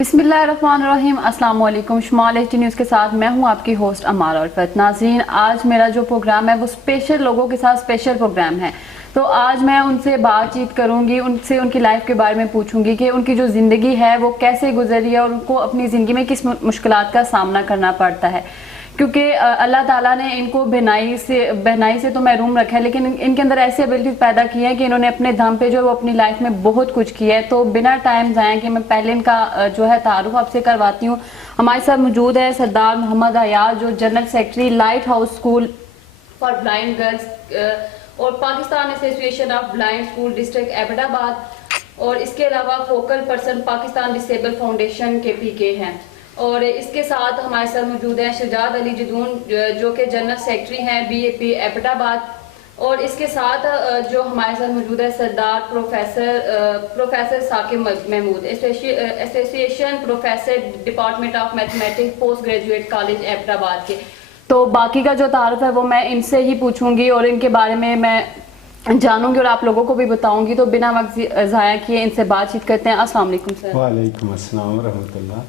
बिस्मिल्लाहिर्रहमानिर्रहीम। अस्सलाम वालेकुम। शुमाल एचडी न्यूज़ के साथ मैं हूं आपकी होस्ट अमारा उल्फत। नाज़रीन, आज मेरा जो प्रोग्राम है वो स्पेशल लोगों के साथ स्पेशल प्रोग्राम है। तो आज मैं उनसे बातचीत करूंगी, उनसे उनकी लाइफ के बारे में पूछूंगी कि उनकी जो ज़िंदगी है वो कैसे गुजरी है और उनको अपनी ज़िंदगी में किस मुश्किलात का सामना करना पड़ता है। क्योंकि अल्लाह ताला ने इनको बहनाई से तो महरूम रखा है, लेकिन इनके अंदर ऐसी एबिलिटीज पैदा की है कि इन्होंने अपने दम पे जो है वो अपनी लाइफ में बहुत कुछ किया है। तो बिना टाइम ज़ाया कि मैं पहले इनका जो है तारुफ आपसे करवाती हूँ। हमारे साथ मौजूद है सरदार मोहम्मद हयात, जो general secretary lighthouse school for blind girls और Pakistan association of blind school district Abbottabad, और इसके अलावा focal person Pakistan disable foundation के PK हैं। और इसके साथ हमारे साथ मौजूद हैं शहजाद अली जदून, जो कि जनरल सेक्रेटरी हैं BAP एबटाबाद। और इसके साथ जो हमारे साथ मौजूद है Sardar professor Saqib Mahmood, associate professor department of mathematics post graduate college Abbottabad के। तो बाकी का जो तारुफ है वो मैं इनसे ही पूछूंगी और इनके बारे में मैं जानूंगी और आप लोगों को भी बताऊंगी। तो बिना वक्त ज़ाया किए इनसे बातचीत करते हैं। अस्सलाम वालेकुम सर। वालेकुम अस्सलाम रहमतुल्लाह।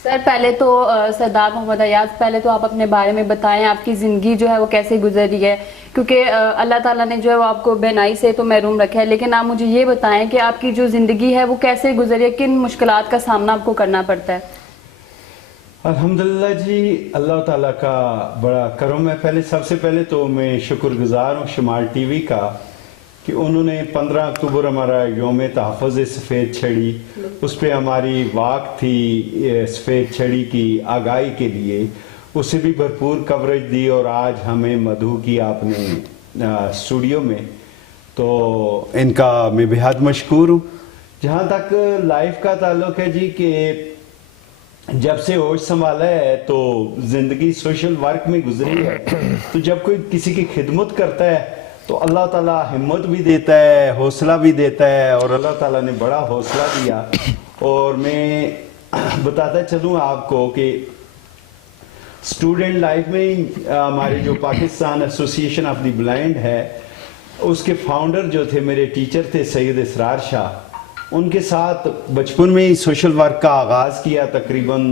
सर, पहले तो सरदार मोहम्मद हयात, पहले तो आप अपने बारे में बताएं, आपकी ज़िंदगी जो है वो कैसे गुजरी है। क्योंकि अल्लाह ताला ने जो है वो आपको बेनाई से तो महरूम रखा है, लेकिन आप मुझे ये बताएं कि आपकी जो ज़िंदगी है वो कैसे गुजरी है, किन मुश्किलात का सामना आपको करना पड़ता है। अल्हम्दुलिल्लाह जी, अल्लाह ताला का बड़ा करम है। सबसे पहले तो मैं शुक्रगुजार हूँ शुमाल TV का कि उन्होंने 15 अक्टूबर हमारा योम तहफ़्फ़ुज़ सफ़ेद छड़ी, उस पर हमारी वाक थी सफ़ेद छड़ी की आगाही के लिए, उसे भी भरपूर कवरेज दी। और आज हमें मधु की आपने स्टूडियो में, तो इनका मैं बेहद मशकूर हूँ। जहाँ तक लाइफ का ताल्लुक़ है जी, कि जब से होश संभाला है तो ज़िंदगी सोशल वर्क में गुजरी है। तो जब कोई किसी की खिदमत करता है तो अल्लाह ताला हिम्मत भी देता है, हौसला भी देता है, और अल्लाह ताला ने बड़ा हौसला दिया। और मैं बताता चलूँ आपको कि स्टूडेंट लाइफ में हमारे जो Pakistan association of the blind है, उसके फाउंडर जो थे मेरे टीचर थे सैयद इसरार शाह। उनके साथ बचपन में ही सोशल वर्क का आगाज़ किया तकरीबन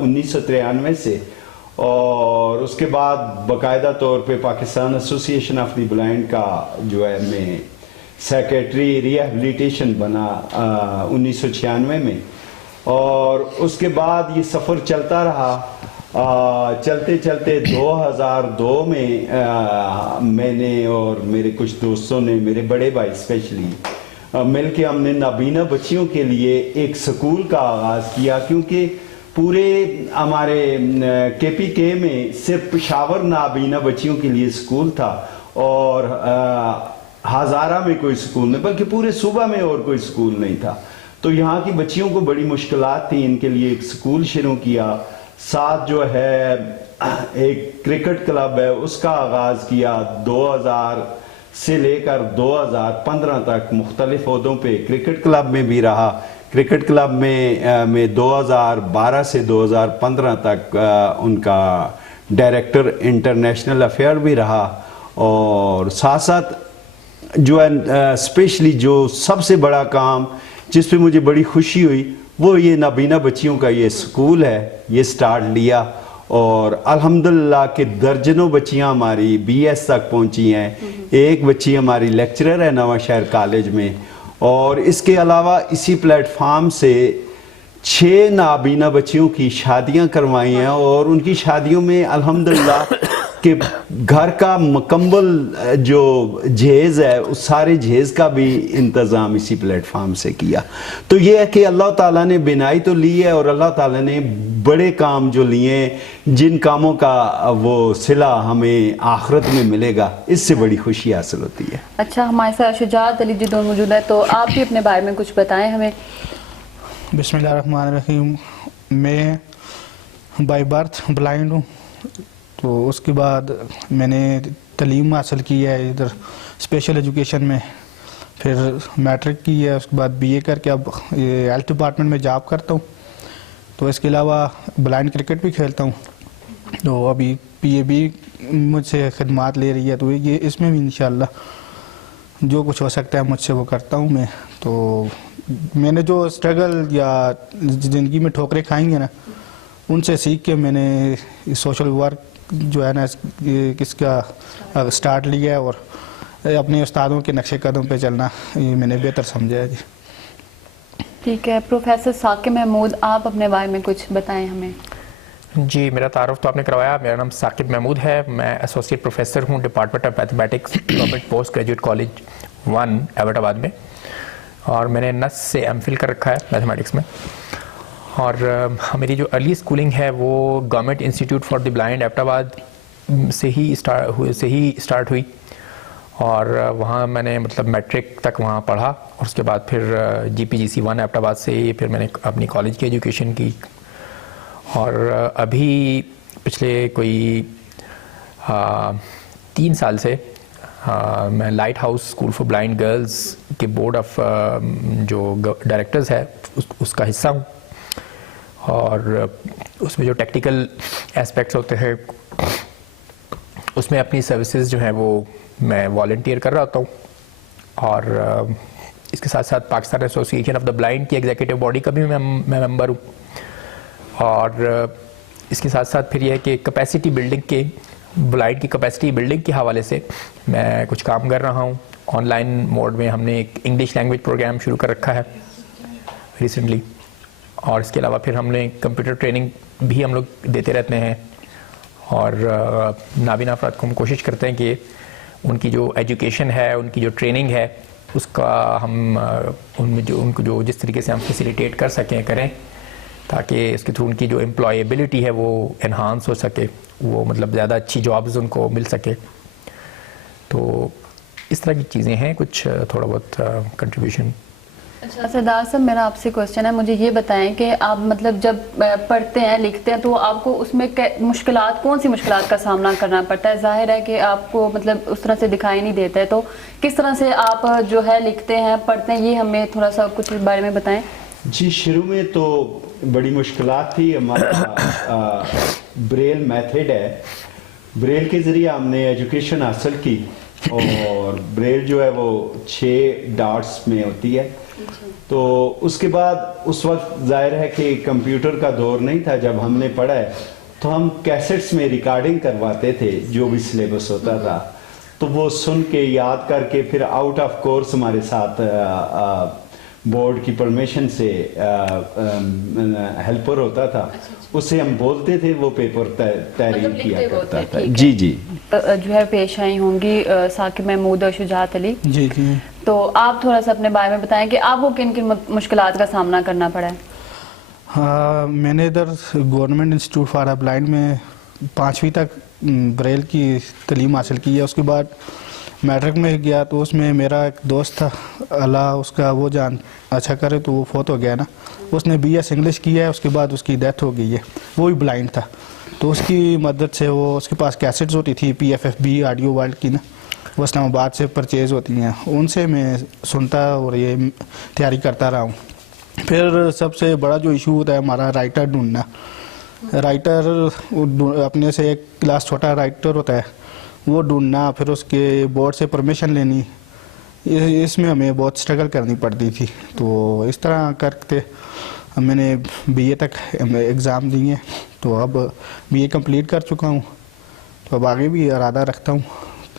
1993 से, और उसके बाद बाकायदा तौर पे Pakistan association of the blind का जो है मैं सेक्रेटरी रिहेबिलिटेशन बना 1996 में। और उसके बाद ये सफ़र चलता रहा। चलते चलते 2002 में मैंने और मेरे कुछ दोस्तों ने, मेरे बड़े भाई स्पेशली मिल के हमने नाबीना बच्चियों के लिए एक स्कूल का आगाज़ किया। क्योंकि पूरे हमारे KPK में सिर्फ पेशावर नाबीना बच्चियों के लिए स्कूल था, और हज़ारा में कोई स्कूल नहीं, बल्कि पूरे सूबा में और कोई स्कूल नहीं था। तो यहाँ की बच्चियों को बड़ी मुश्किलात थी, इनके लिए एक स्कूल शुरू किया। साथ जो है एक क्रिकेट क्लब है, उसका आगाज़ किया। 2000 से लेकर 2015 तक मुख्तलिफ ओहदों पे क्रिकेट क्लब में भी रहा। क्रिकेट क्लब में 2012 से 2015 तक उनका डायरेक्टर इंटरनेशनल अफेयर भी रहा। और साथ साथ जो है स्पेशली जो सबसे बड़ा काम जिस पे मुझे बड़ी खुशी हुई वो ये नाबीना बच्चियों का ये स्कूल है, ये स्टार्ट लिया। और अल्हम्दुलिल्लाह के दर्जनों बच्चियां हमारी BS तक पहुंची हैं। एक बच्ची हमारी लेक्चरर है नवा शहर कॉलेज में। और इसके अलावा इसी प्लेटफार्म से 6 नाबीना बच्चियों की शादियां करवाई हैं, और उनकी शादियों में अल्हम्दुलिल्लाह के घर का मुकम्मल जो जहेज़ है उस सारे जहेज़ का भी इंतज़ाम इसी प्लेटफार्म से किया। तो ये है कि अल्लाह ताला ने बिनाई तो ली है, और अल्लाह ताला ने बड़े काम जो लिए, जिन कामों का वो सिला हमें आखिरत में मिलेगा, इससे बड़ी खुशी हासिल होती है। अच्छा, हमारे साथ शहजाद अली जदून मौजूद है, तो आप भी अपने बारे में कुछ बताएं हमें। बिस्मिल्लाहिर्रहमानिर्रहीम। मैं बाय बर्थ ब्लाइंड हूँ। तो उसके बाद मैंने तालीम हासिल की है इधर स्पेशल एजुकेशन में, फिर मैट्रिक की है, उसके बाद BA करके अब ये हेल्थ डिपार्टमेंट में जॉब करता हूँ। तो इसके अलावा ब्लाइंड क्रिकेट भी खेलता हूँ। तो अभी PAB मुझसे खिदमात ले रही है, तो ये इसमें भी इंशाल्लाह जो कुछ हो सकता है मुझसे वो करता हूँ मैं। तो मैंने जो स्ट्रगल या ज़िंदगी में ठोकरें खाई हैं ना, उनसे सीख के मैंने सोशल वर्क जो है ना किसका स्टार्ट लिया है, और अपने उस्तादों के नक्शे कदम पे चलना ये मैंने बेहतर समझा है जी। ठीक है, प्रोफेसर साकिब महमूद, आप अपने बारे में कुछ बताएं हमें। जी, मेरा तारुफ तो आपने करवाया। मेरा नाम साकिब महमूद है। मैं एसोसिएट प्रोफेसर हूँ department of mathematics government post graduate college 1 Abbottabad में, और मैंने नस से एमफिल कर रखा है मैथमेटिक्स में। और मेरी जो अर्ली स्कूलिंग है वो government institute for the blind Abbottabad से ही स्टार्ट हुई, और वहाँ मैंने मतलब मैट्रिक तक वहाँ पढ़ा, और उसके बाद फिर GPGC 1 एबटाबाद से फिर मैंने अपनी कॉलेज की एजुकेशन की। और अभी पिछले कोई 3 साल से मैं light house school for blind girls के बोर्ड ऑफ जो डायरेक्टर्स है उसका हिस्सा हूँ, और उसमें जो टेक्निकल एस्पेक्ट्स होते हैं उसमें अपनी सर्विसेज जो हैं वो मैं वॉलंटियर कर रहा होता हूँ। और इसके साथ साथ Pakistan association of the blind की एग्जीक्यूटिव बॉडी का भी मैं मेंबर हूँ। और इसके साथ साथ फिर यह है कि कैपेसिटी बिल्डिंग के ब्लाइंड की कैपेसिटी बिल्डिंग के हवाले से मैं कुछ काम कर रहा हूँ। ऑनलाइन मोड में हमने एक इंग्लिश लैंग्वेज प्रोग्राम शुरू कर रखा है रिसेंटली, और इसके अलावा फिर हमने कंप्यूटर ट्रेनिंग भी हम लोग देते रहते हैं। और नाबीना अफराद को हम कोशिश करते हैं कि उनकी जो एजुकेशन है, उनकी जो ट्रेनिंग है, उसका हम उनमें जो उनको जो जिस तरीके से हम फैसिलिटेट कर सकें करें, ताकि इसके थ्रू उनकी जो एम्प्लॉयबिलिटी है वो एनहांस हो सके, वो मतलब ज़्यादा अच्छी जॉब्स उनको मिल सके। तो इस तरह की चीज़ें हैं, कुछ थोड़ा बहुत कंट्रीब्यूशन। अच्छा सरदार साहब, मेरा आपसे क्वेश्चन है, मुझे ये बताएं कि आप मतलब जब पढ़ते हैं लिखते हैं तो आपको उसमें मुश्किलात, कौन सी मुश्किलात का सामना करना पड़ता है? जाहिर है कि आपको मतलब उस तरह से दिखाई नहीं देता है, तो किस तरह से आप जो है लिखते हैं पढ़ते हैं, ये हमें थोड़ा सा कुछ इस बारे में बताएं। जी, शुरू में तो बड़ी मुश्किलात थी। हमारा ब्रेल मेथड है, ब्रेल के ज़रिए हमने एजुकेशन हासिल की, और ब्रेल जो है वो 6 डॉट्स में होती है। तो उसके बाद उस वक्त जाहिर है कि कंप्यूटर का दौर नहीं था जब हमने पढ़ा है, तो हम कैसेट्स में रिकॉर्डिंग करवाते थे जो भी सिलेबस होता था, तो वो सुन के याद करके फिर आउट ऑफ कोर्स हमारे साथ बोर्ड की परमिशन से हेल्पर होता था, उससे हम बोलते थे, वो पेपर तैयारी किया करता था। जी जी, जो है पेश आई होंगी साकिब महमूद और शुजात अली। जी जी, तो आप थोड़ा सा अपने बारे में बताएं कि आपको किन किन मुश्किलात का सामना करना पड़ा है। हाँ, मैंने इधर गवर्नमेंट इंस्टीट्यूट फॉर ब्लाइंड में 5वीं तक ब्रेल की तालीम हासिल की है। उसके बाद मैट्रिक में गया तो उसमें मेरा एक दोस्त था, अल्लाह उसका वो जान अच्छा करे, तो वो फोत हो गया ना, उसने BS इंग्लिश किया है, उसके बाद उसकी डेथ हो गई है। वो भी ब्लाइंड था, तो उसकी मदद से वो उसके पास कैसेट्स होती थी PFFB ऑडियो वर्ल्ड की ना, वो इस्लामाबाद से परचेज़ होती हैं, उनसे मैं सुनता और ये तैयारी करता रहा हूँ। फिर सबसे बड़ा जो इशू होता है हमारा राइटर ढूंढना। राइटर अपने से एक क्लास छोटा राइटर होता है, वो ढूंढना, फिर उसके बोर्ड से परमिशन लेनी, इसमें हमें बहुत स्ट्रगल करनी पड़ती थी। तो इस तरह करते मैंने BA तक एग्ज़ाम दिए, तो अब BA कंप्लीट कर चुका हूँ, तो अब आगे भी इरादा रखता हूँ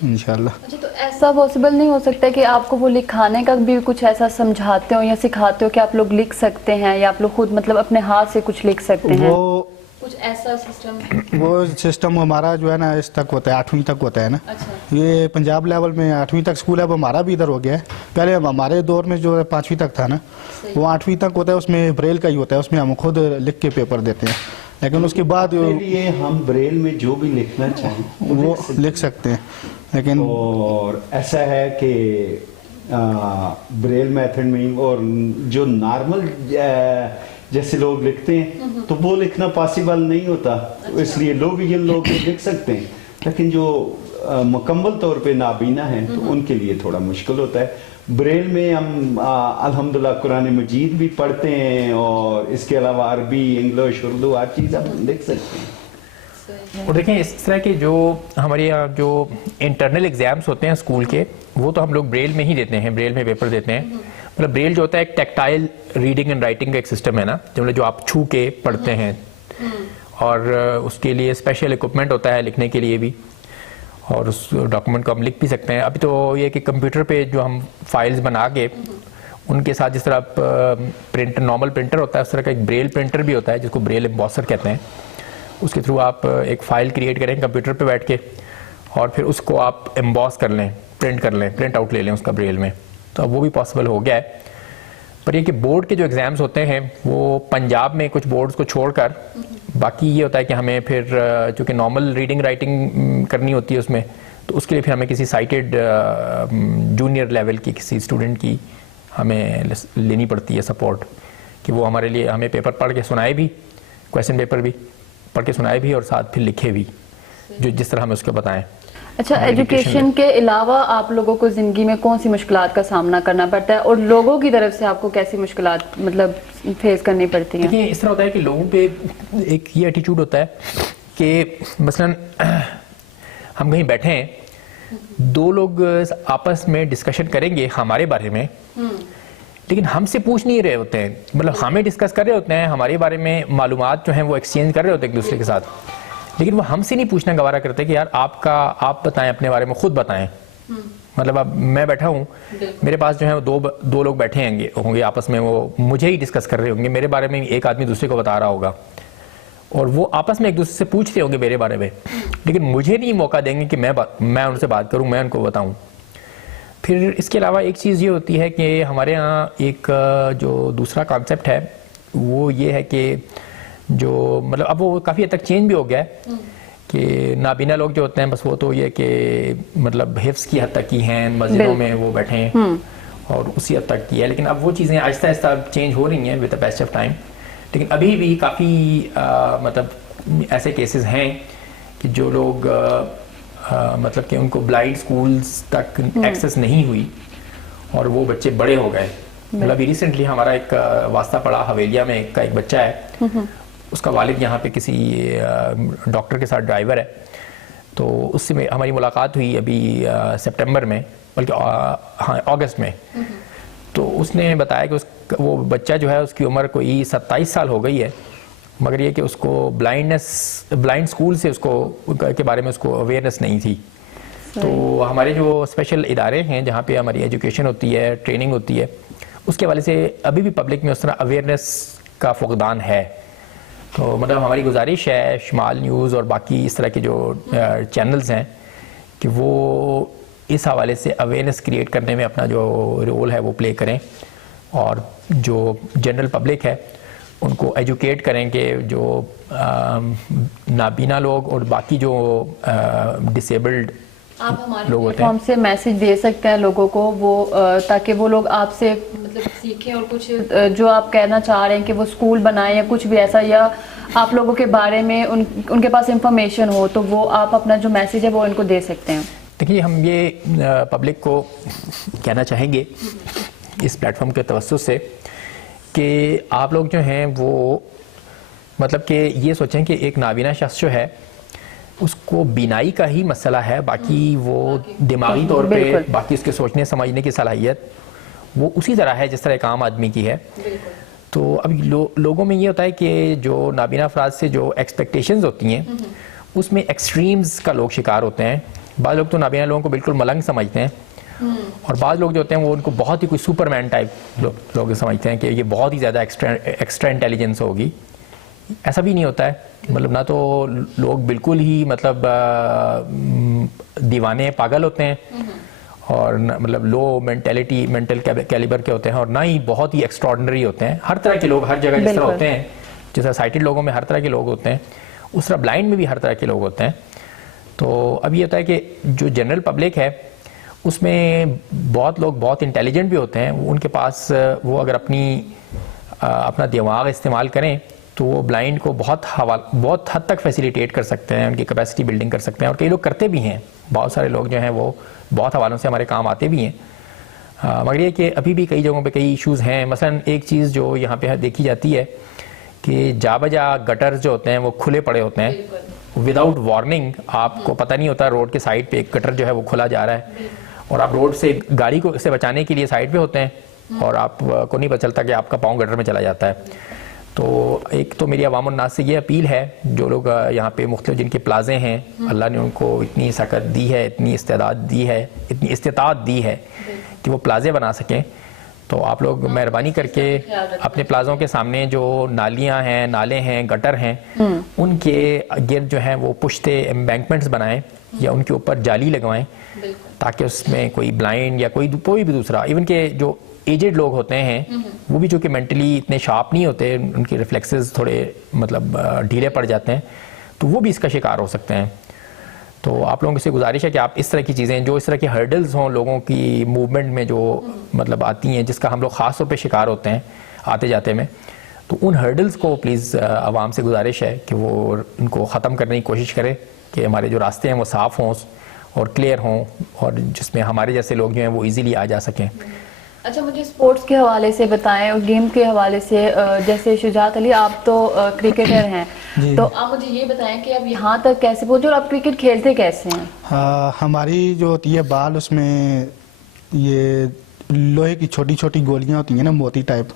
इंशाल्लाह। अच्छा, तो ऐसा पॉसिबल नहीं हो सकता कि आपको वो लिखाने का भी कुछ ऐसा समझाते हो या सिखाते हो कि आप लोग लिख सकते हैं, या आप लोग खुद मतलब अपने हाथ से कुछ लिख सकते हैं? वो कुछ ऐसा सिस्टम? वो सिस्टम हमारा जो है ना इस तक होता है, 8वीं तक होता है ना। अच्छा। ये पंजाब लेवल में 8वीं तक स्कूल है, अब हमारा भी इधर हो गया है। पहले हमारे दौर में जो 5वीं तक था ना, वो 8वीं तक होता है, उसमें ब्रेल का ही होता है, उसमें हम खुद लिख के पेपर देते हैं। लेकिन उसके बाद ये हम ब्रेल में जो भी लिखना चाहें वो लिख सकते हैं, लेकिन और ऐसा है कि ब्रेल मेथड में और जो नॉर्मल जैसे लोग लिखते हैं तो वो लिखना पॉसिबल नहीं होता। अच्छा। इसलिए लोग लिख सकते हैं, लेकिन जो मुकम्मल तौर पे नाबीना है तो उनके लिए थोड़ा मुश्किल होता है। ब्रेल में हम अल्हम्दुलिल्लाह कुरान मजीद भी पढ़ते हैं, और इसके अलावा अरबी, इंग्लिश, उर्दू हर चीज़ हम लिख सकते हैं। और देखें इस तरह के जो हमारे यहाँ जो इंटरनल एग्जाम्स होते हैं स्कूल के, वो तो हम लोग ब्रेल में ही देते हैं, ब्रेल में पेपर देते हैं। मतलब ब्रेल जो होता है एक टैक्टाइल रीडिंग एंड राइटिंग का एक सिस्टम है ना, जो आप छू के पढ़ते हैं, और उसके लिए स्पेशल इक्विपमेंट होता है लिखने के लिए भी, और उस डॉक्यूमेंट को हम लिख भी सकते हैं। अभी तो ये कि कंप्यूटर पे जो हम फाइल्स बना के उनके साथ जिस तरह प्रिंटर, नॉर्मल प्रिंटर होता है, उस तरह का एक ब्रेल प्रिंटर भी होता है जिसको ब्रेल एम्बॉसर कहते हैं। उसके थ्रू आप एक फ़ाइल क्रिएट करें कंप्यूटर पे बैठ के, और फिर उसको आप एम्बॉस कर लें, प्रिंट कर लें, प्रिंट आउट ले लें उसका ब्रेल में। तो अब वो भी पॉसिबल हो गया है। पर ये कि बोर्ड के जो एग्ज़ाम्स होते हैं वो पंजाब में कुछ बोर्ड्स को छोड़कर बाकी ये होता है कि हमें फिर चूँकि नॉर्मल रीडिंग राइटिंग करनी होती है उसमें, तो उसके लिए फिर हमें किसी साइटेड जूनियर लेवल की किसी स्टूडेंट की हमें लेनी पड़ती है सपोर्ट, कि वो हमारे लिए हमें पेपर पढ़ के सुनाए भी, क्वेश्चन पेपर भी पढ़ के सुनाए भी, और साथ फिर लिखे भी, जो जिस तरह हमें उसको बताएं। अच्छा, एजुकेशन के अलावा आप लोगों को ज़िंदगी में कौन सी मुश्किलात का सामना करना पड़ता है, और लोगों की तरफ से आपको कैसी मुश्किलात मतलब फेस करनी पड़ती हैं? देखिए इस तरह होता है कि लोगों पे एक ये एटीट्यूड होता है कि मसलन हम कहीं बैठे हैं, दो लोग आपस में डिस्कशन करेंगे हमारे बारे में, लेकिन हमसे पूछ नहीं रहे होते हैं, मतलब हमें डिस्कस कर रहे होते हैं, हमारे बारे में मालूमात जो हैं वो एक्सचेंज कर रहे होते हैं एक दूसरे के साथ, लेकिन वो हमसे नहीं पूछना गवारा करते कि यार आप बताएं, अपने बारे में खुद बताएं। मतलब अब मैं बैठा हूँ, मेरे पास जो है दो लोग बैठे होंगे आपस में, वो मुझे ही डिस्कस कर रहे होंगे, मेरे बारे में एक आदमी दूसरे को बता रहा होगा, और वो आपस में एक दूसरे से पूछ रहे होंगे मेरे बारे में, लेकिन मुझे नहीं मौका देंगे कि मैं उनसे बात करूं, मैं उनको बताऊं। फिर इसके अलावा एक चीज़ ये होती है कि हमारे यहाँ एक जो दूसरा कॉन्सेप्ट है वो ये है कि जो मतलब अब वो काफ़ी हद तक चेंज भी हो गया है कि नाबीना लोग जो होते हैं बस वो तो ये कि मतलब हिफ्स की हद तक की हैं, मस्जिदों में वो बैठे हैं और उसी हद तक की है, लेकिन अब वो चीज़ें आहिस्ता आहिस्ता चेंज हो रही हैं with the passage of time. लेकिन अभी भी काफ़ी मतलब ऐसे केसेस हैं कि जो लोग मतलब कि उनको ब्लाइंड स्कूल्स तक एक्सेस नहीं हुई और वो बच्चे बड़े हो गए। मतलब अभी रिसेंटली हमारा एक वास्ता पड़ा हवेलिया में एक बच्चा है, उसका वालिद यहाँ पे किसी डॉक्टर के साथ ड्राइवर है, तो उससे हमारी मुलाकात हुई अभी सितंबर में, बल्कि हाँ अगस्त में। तो उसने बताया कि वो बच्चा जो है उसकी उम्र कोई 27 साल हो गई है, मगर ये कि उसको ब्लाइंड स्कूल से उसको के बारे में उसको अवेयरनेस नहीं थी। तो हमारे जो स्पेशल इदारे हैं जहाँ पे हमारी एजुकेशन होती है, ट्रेनिंग होती है, उसके वाले से अभी भी पब्लिक में उस तरह अवेयरनेस का फुकदान है। तो मतलब हमारी गुजारिश है शमाल न्यूज़ और बाकी इस तरह के जो चैनल्स हैं कि वो इस हवाले से अवेयरनेस क्रिएट करने में अपना जो रोल है वो प्ले करें, और जो जनरल पब्लिक है उनको एजुकेट करें कि जो नाबीना लोग और बाकी जो डिसेबल्ड आप हमारे लोग होते हैं प्लेटफॉर्म से मैसेज दे सकते हैं लोगों को, वो ताकि वो लोग आपसे मतलब सीखें और कुछ जो आप कहना चाह रहे हैं कि वो स्कूल बनाएं या कुछ भी ऐसा, या आप लोगों के बारे में उनके पास इंफॉर्मेशन हो, तो वो आप अपना जो मैसेज है वो उनको दे सकते हैं। देखिए हम ये पब्लिक को कहना चाहेंगे इस प्लेटफॉर्म के तवज्जुह से कि आप लोग जो हैं वो मतलब कि ये सोचें कि एक नाबीना शख्स जो है उसको बीनाई का ही मसला है, बाकी वो दिमागी तौर पे बाकी उसके सोचने समझने की सलाहियत वो उसी तरह है जिस तरह एक आम आदमी की है। तो अभी लोगों में ये होता है कि जो नाबीना अफराद से जो एक्सपेक्टेशंस होती हैं उसमें एक्सट्रीम्स का लोग शिकार होते हैं। बाद लोग तो नाबीना लोगों को बिल्कुल मलंग समझते हैं, और बाद लोग जो होते हैं वो उनको बहुत ही कोई सुपरमैन टाइप लोग समझते हैं कि ये बहुत ही ज़्यादा एक्स्ट्रा इंटेलिजेंस होगी। ऐसा भी नहीं होता है, मतलब ना तो लोग बिल्कुल ही मतलब दीवाने पागल होते हैं, और मतलब लो मेंटल कैलिबर के होते हैं, और ना ही बहुत ही एक्स्ट्रॉर्डिनरी होते हैं। हर तरह के लोग हर जगह जिस तरह होते हैं, जिस तरह साइटेड लोगों में हर तरह के लोग होते हैं, उस तरह ब्लाइंड में भी हर तरह के लोग होते हैं। तो अब ये होता है कि जो जनरल पब्लिक है उसमें बहुत लोग बहुत इंटेलिजेंट भी होते हैं, उनके पास वो अगर अपना दिमाग इस्तेमाल करें तो वो ब्लाइंड को बहुत हद तक फैसिलिटेट कर सकते हैं, उनकी कैपेसिटी बिल्डिंग कर सकते हैं, और कई लोग करते भी हैं। बहुत सारे लोग जो हैं वो बहुत हवालों से हमारे काम आते भी हैं। मगर ये कि अभी भी कई जगहों पे कई इश्यूज़ हैं। मसलन एक चीज़ जो यहाँ पे देखी जाती है कि जा बजा गटर्स जो होते हैं वो खुले पड़े होते हैं, विदाउट वार्निंग, आपको पता नहीं होता रोड के साइड पे एक कटर जो है वो खुला जा रहा है और आप रोड से गाड़ी को से बचाने के लिए साइड पे होते हैं और आपको नहीं पता चलता कि आपका पाँव गटर में चला जाता है। तो एक तो मेरी अवाम उन्नास से ये अपील है, जो लोग यहाँ पे मुख्तलिफ जिनके प्लाजे हैं, अल्लाह ने उनको इतनी सकत दी है, इतनी इस्तेदाद दी है, इतनी इस्तिताअत दी है कि वो प्लाजे बना सकें, तो आप लोग मेहरबानी करके अपने प्लाजों के सामने जो नालियाँ हैं, नाले हैं, गटर हैं, उनके गिर्द जो हैं वो पुश्ते एम्बैंकमेंट्स बनाएं या उनके ऊपर जाली लगवाएं, ताकि उसमें कोई ब्लाइंड या कोई भी दूसरा, इवन के जो एजेड लोग होते हैं वो भी जो कि मेंटली इतने शार्प नहीं होते, उनके रिफ्लेक्सेस थोड़े मतलब ढीले पड़ जाते हैं, तो वो भी इसका शिकार हो सकते हैं। तो आप लोगों से गुजारिश है कि आप इस तरह की चीज़ें, जो इस तरह की हर्डल्स हों लोगों की मूवमेंट में जो मतलब आती हैं, जिसका हम लोग ख़ास तौर पे शिकार होते हैं आते जाते में, तो उन हर्डल्स को प्लीज़ आवाम से गुजारिश है कि वो उनको ख़त्म करने की कोशिश करें, कि हमारे जो रास्ते हैं वो साफ़ हों और क्लियर हों और जिसमें हमारे जैसे लोग जो हैं वो ईज़िली आ जा सकें। अच्छा, मुझे स्पोर्ट्स के हवाले से बताएं और गेम के हवाले से, जैसे शुजात अली आप तो क्रिकेटर हैं, तो आप मुझे ये बताएं कि अब यहाँ तक कैसे पहुंचे और आप क्रिकेट खेलते कैसे हैं? हमारी जो होती है बाल, उसमें ये लोहे की छोटी छोटी गोलियां होती हैं ना, मोती टाइप,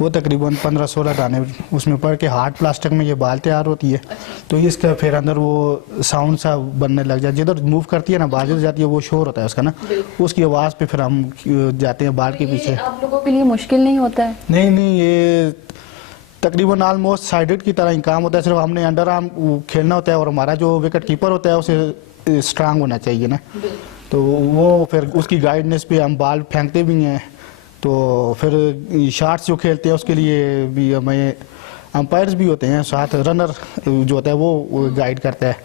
वो तकरीबन 15-16 दाने उसमें पड़ के हार्ड प्लास्टिक में ये बाल तैयार होती है। तो इसका फिर अंदर वो साउंड सा बनने लग जाए, जिधर मूव करती है ना बाल, जिधर जाती है वो शोर होता है उसका ना, उसकी आवाज़ पे फिर हम जाते हैं बाल के पीछे। आप लोगों के लिए मुश्किल नहीं होता है? नहीं, ये तकरीबन ऑलमोस्ट साइडेड की तरह ही काम होता है, सिर्फ हमने अंडर आर्म खेलना होता है और हमारा जो विकेट कीपर होता है उसे स्ट्रांग होना चाहिए ना, तो वो फिर उसकी गाइडेंस पे हम बाल फेंकते भी हैं। तो फिर शॉट्स जो खेलते हैं उसके लिए भी हमें अंपायर्स भी होते हैं साथ, रनर जो होता है वो गाइड करता है।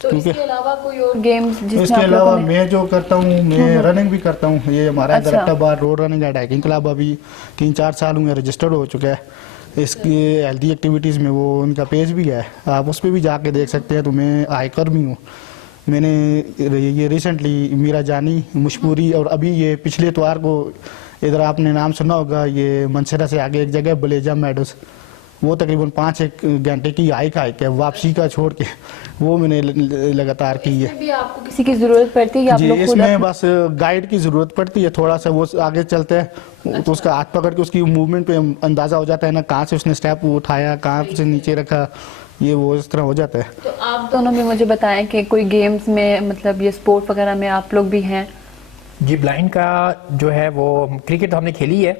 तो इसके अलावा कोई और गेम्स जिसमें इसके अलावा मैं जो करता हूँ, मैं रनिंग भी करता हूँ। ये हमारा Darakhtabad road running and hiking club अभी 3-4 साल हुए रजिस्टर्ड हो चुका है। इसकी हेल्दी एक्टिविटीज़ में वो उनका पेज भी है, आप उस पर भी जाके देख सकते हैं। तो मैं हाइकर भी हूँ, मैंने ये रिसेंटली मीरा जानी मुशपूरी और अभी ये पिछले इतवार को इधर आपने नाम सुना होगा, ये मनसरा से आगे एक जगह बलेजा मेडोस, वो तकरीबन 5-1 घंटे की हाइक है, वापसी का छोड़ के वो मैंने लगातार की है। भी आपको किसी की जरूरत पड़ती है? आप जी, लोग इसमें बस गाइड की जरूरत पड़ती है, थोड़ा सा वो आगे चलते हैं तो उसका हाथ पकड़ के उसकी मूवमेंट पे अंदाजा हो जाता है ना, कहाँ से उसने स्टेप उठाया, कहाँ से नीचे रखा, ये वो इस तरह हो जाता है। तो आप दोनों भी मुझे बताएं कि कोई गेम्स में, मतलब ये स्पोर्ट वगैरह में आप लोग भी हैं? जी, ब्लाइंड का जो है वो क्रिकेट तो हमने खेली है,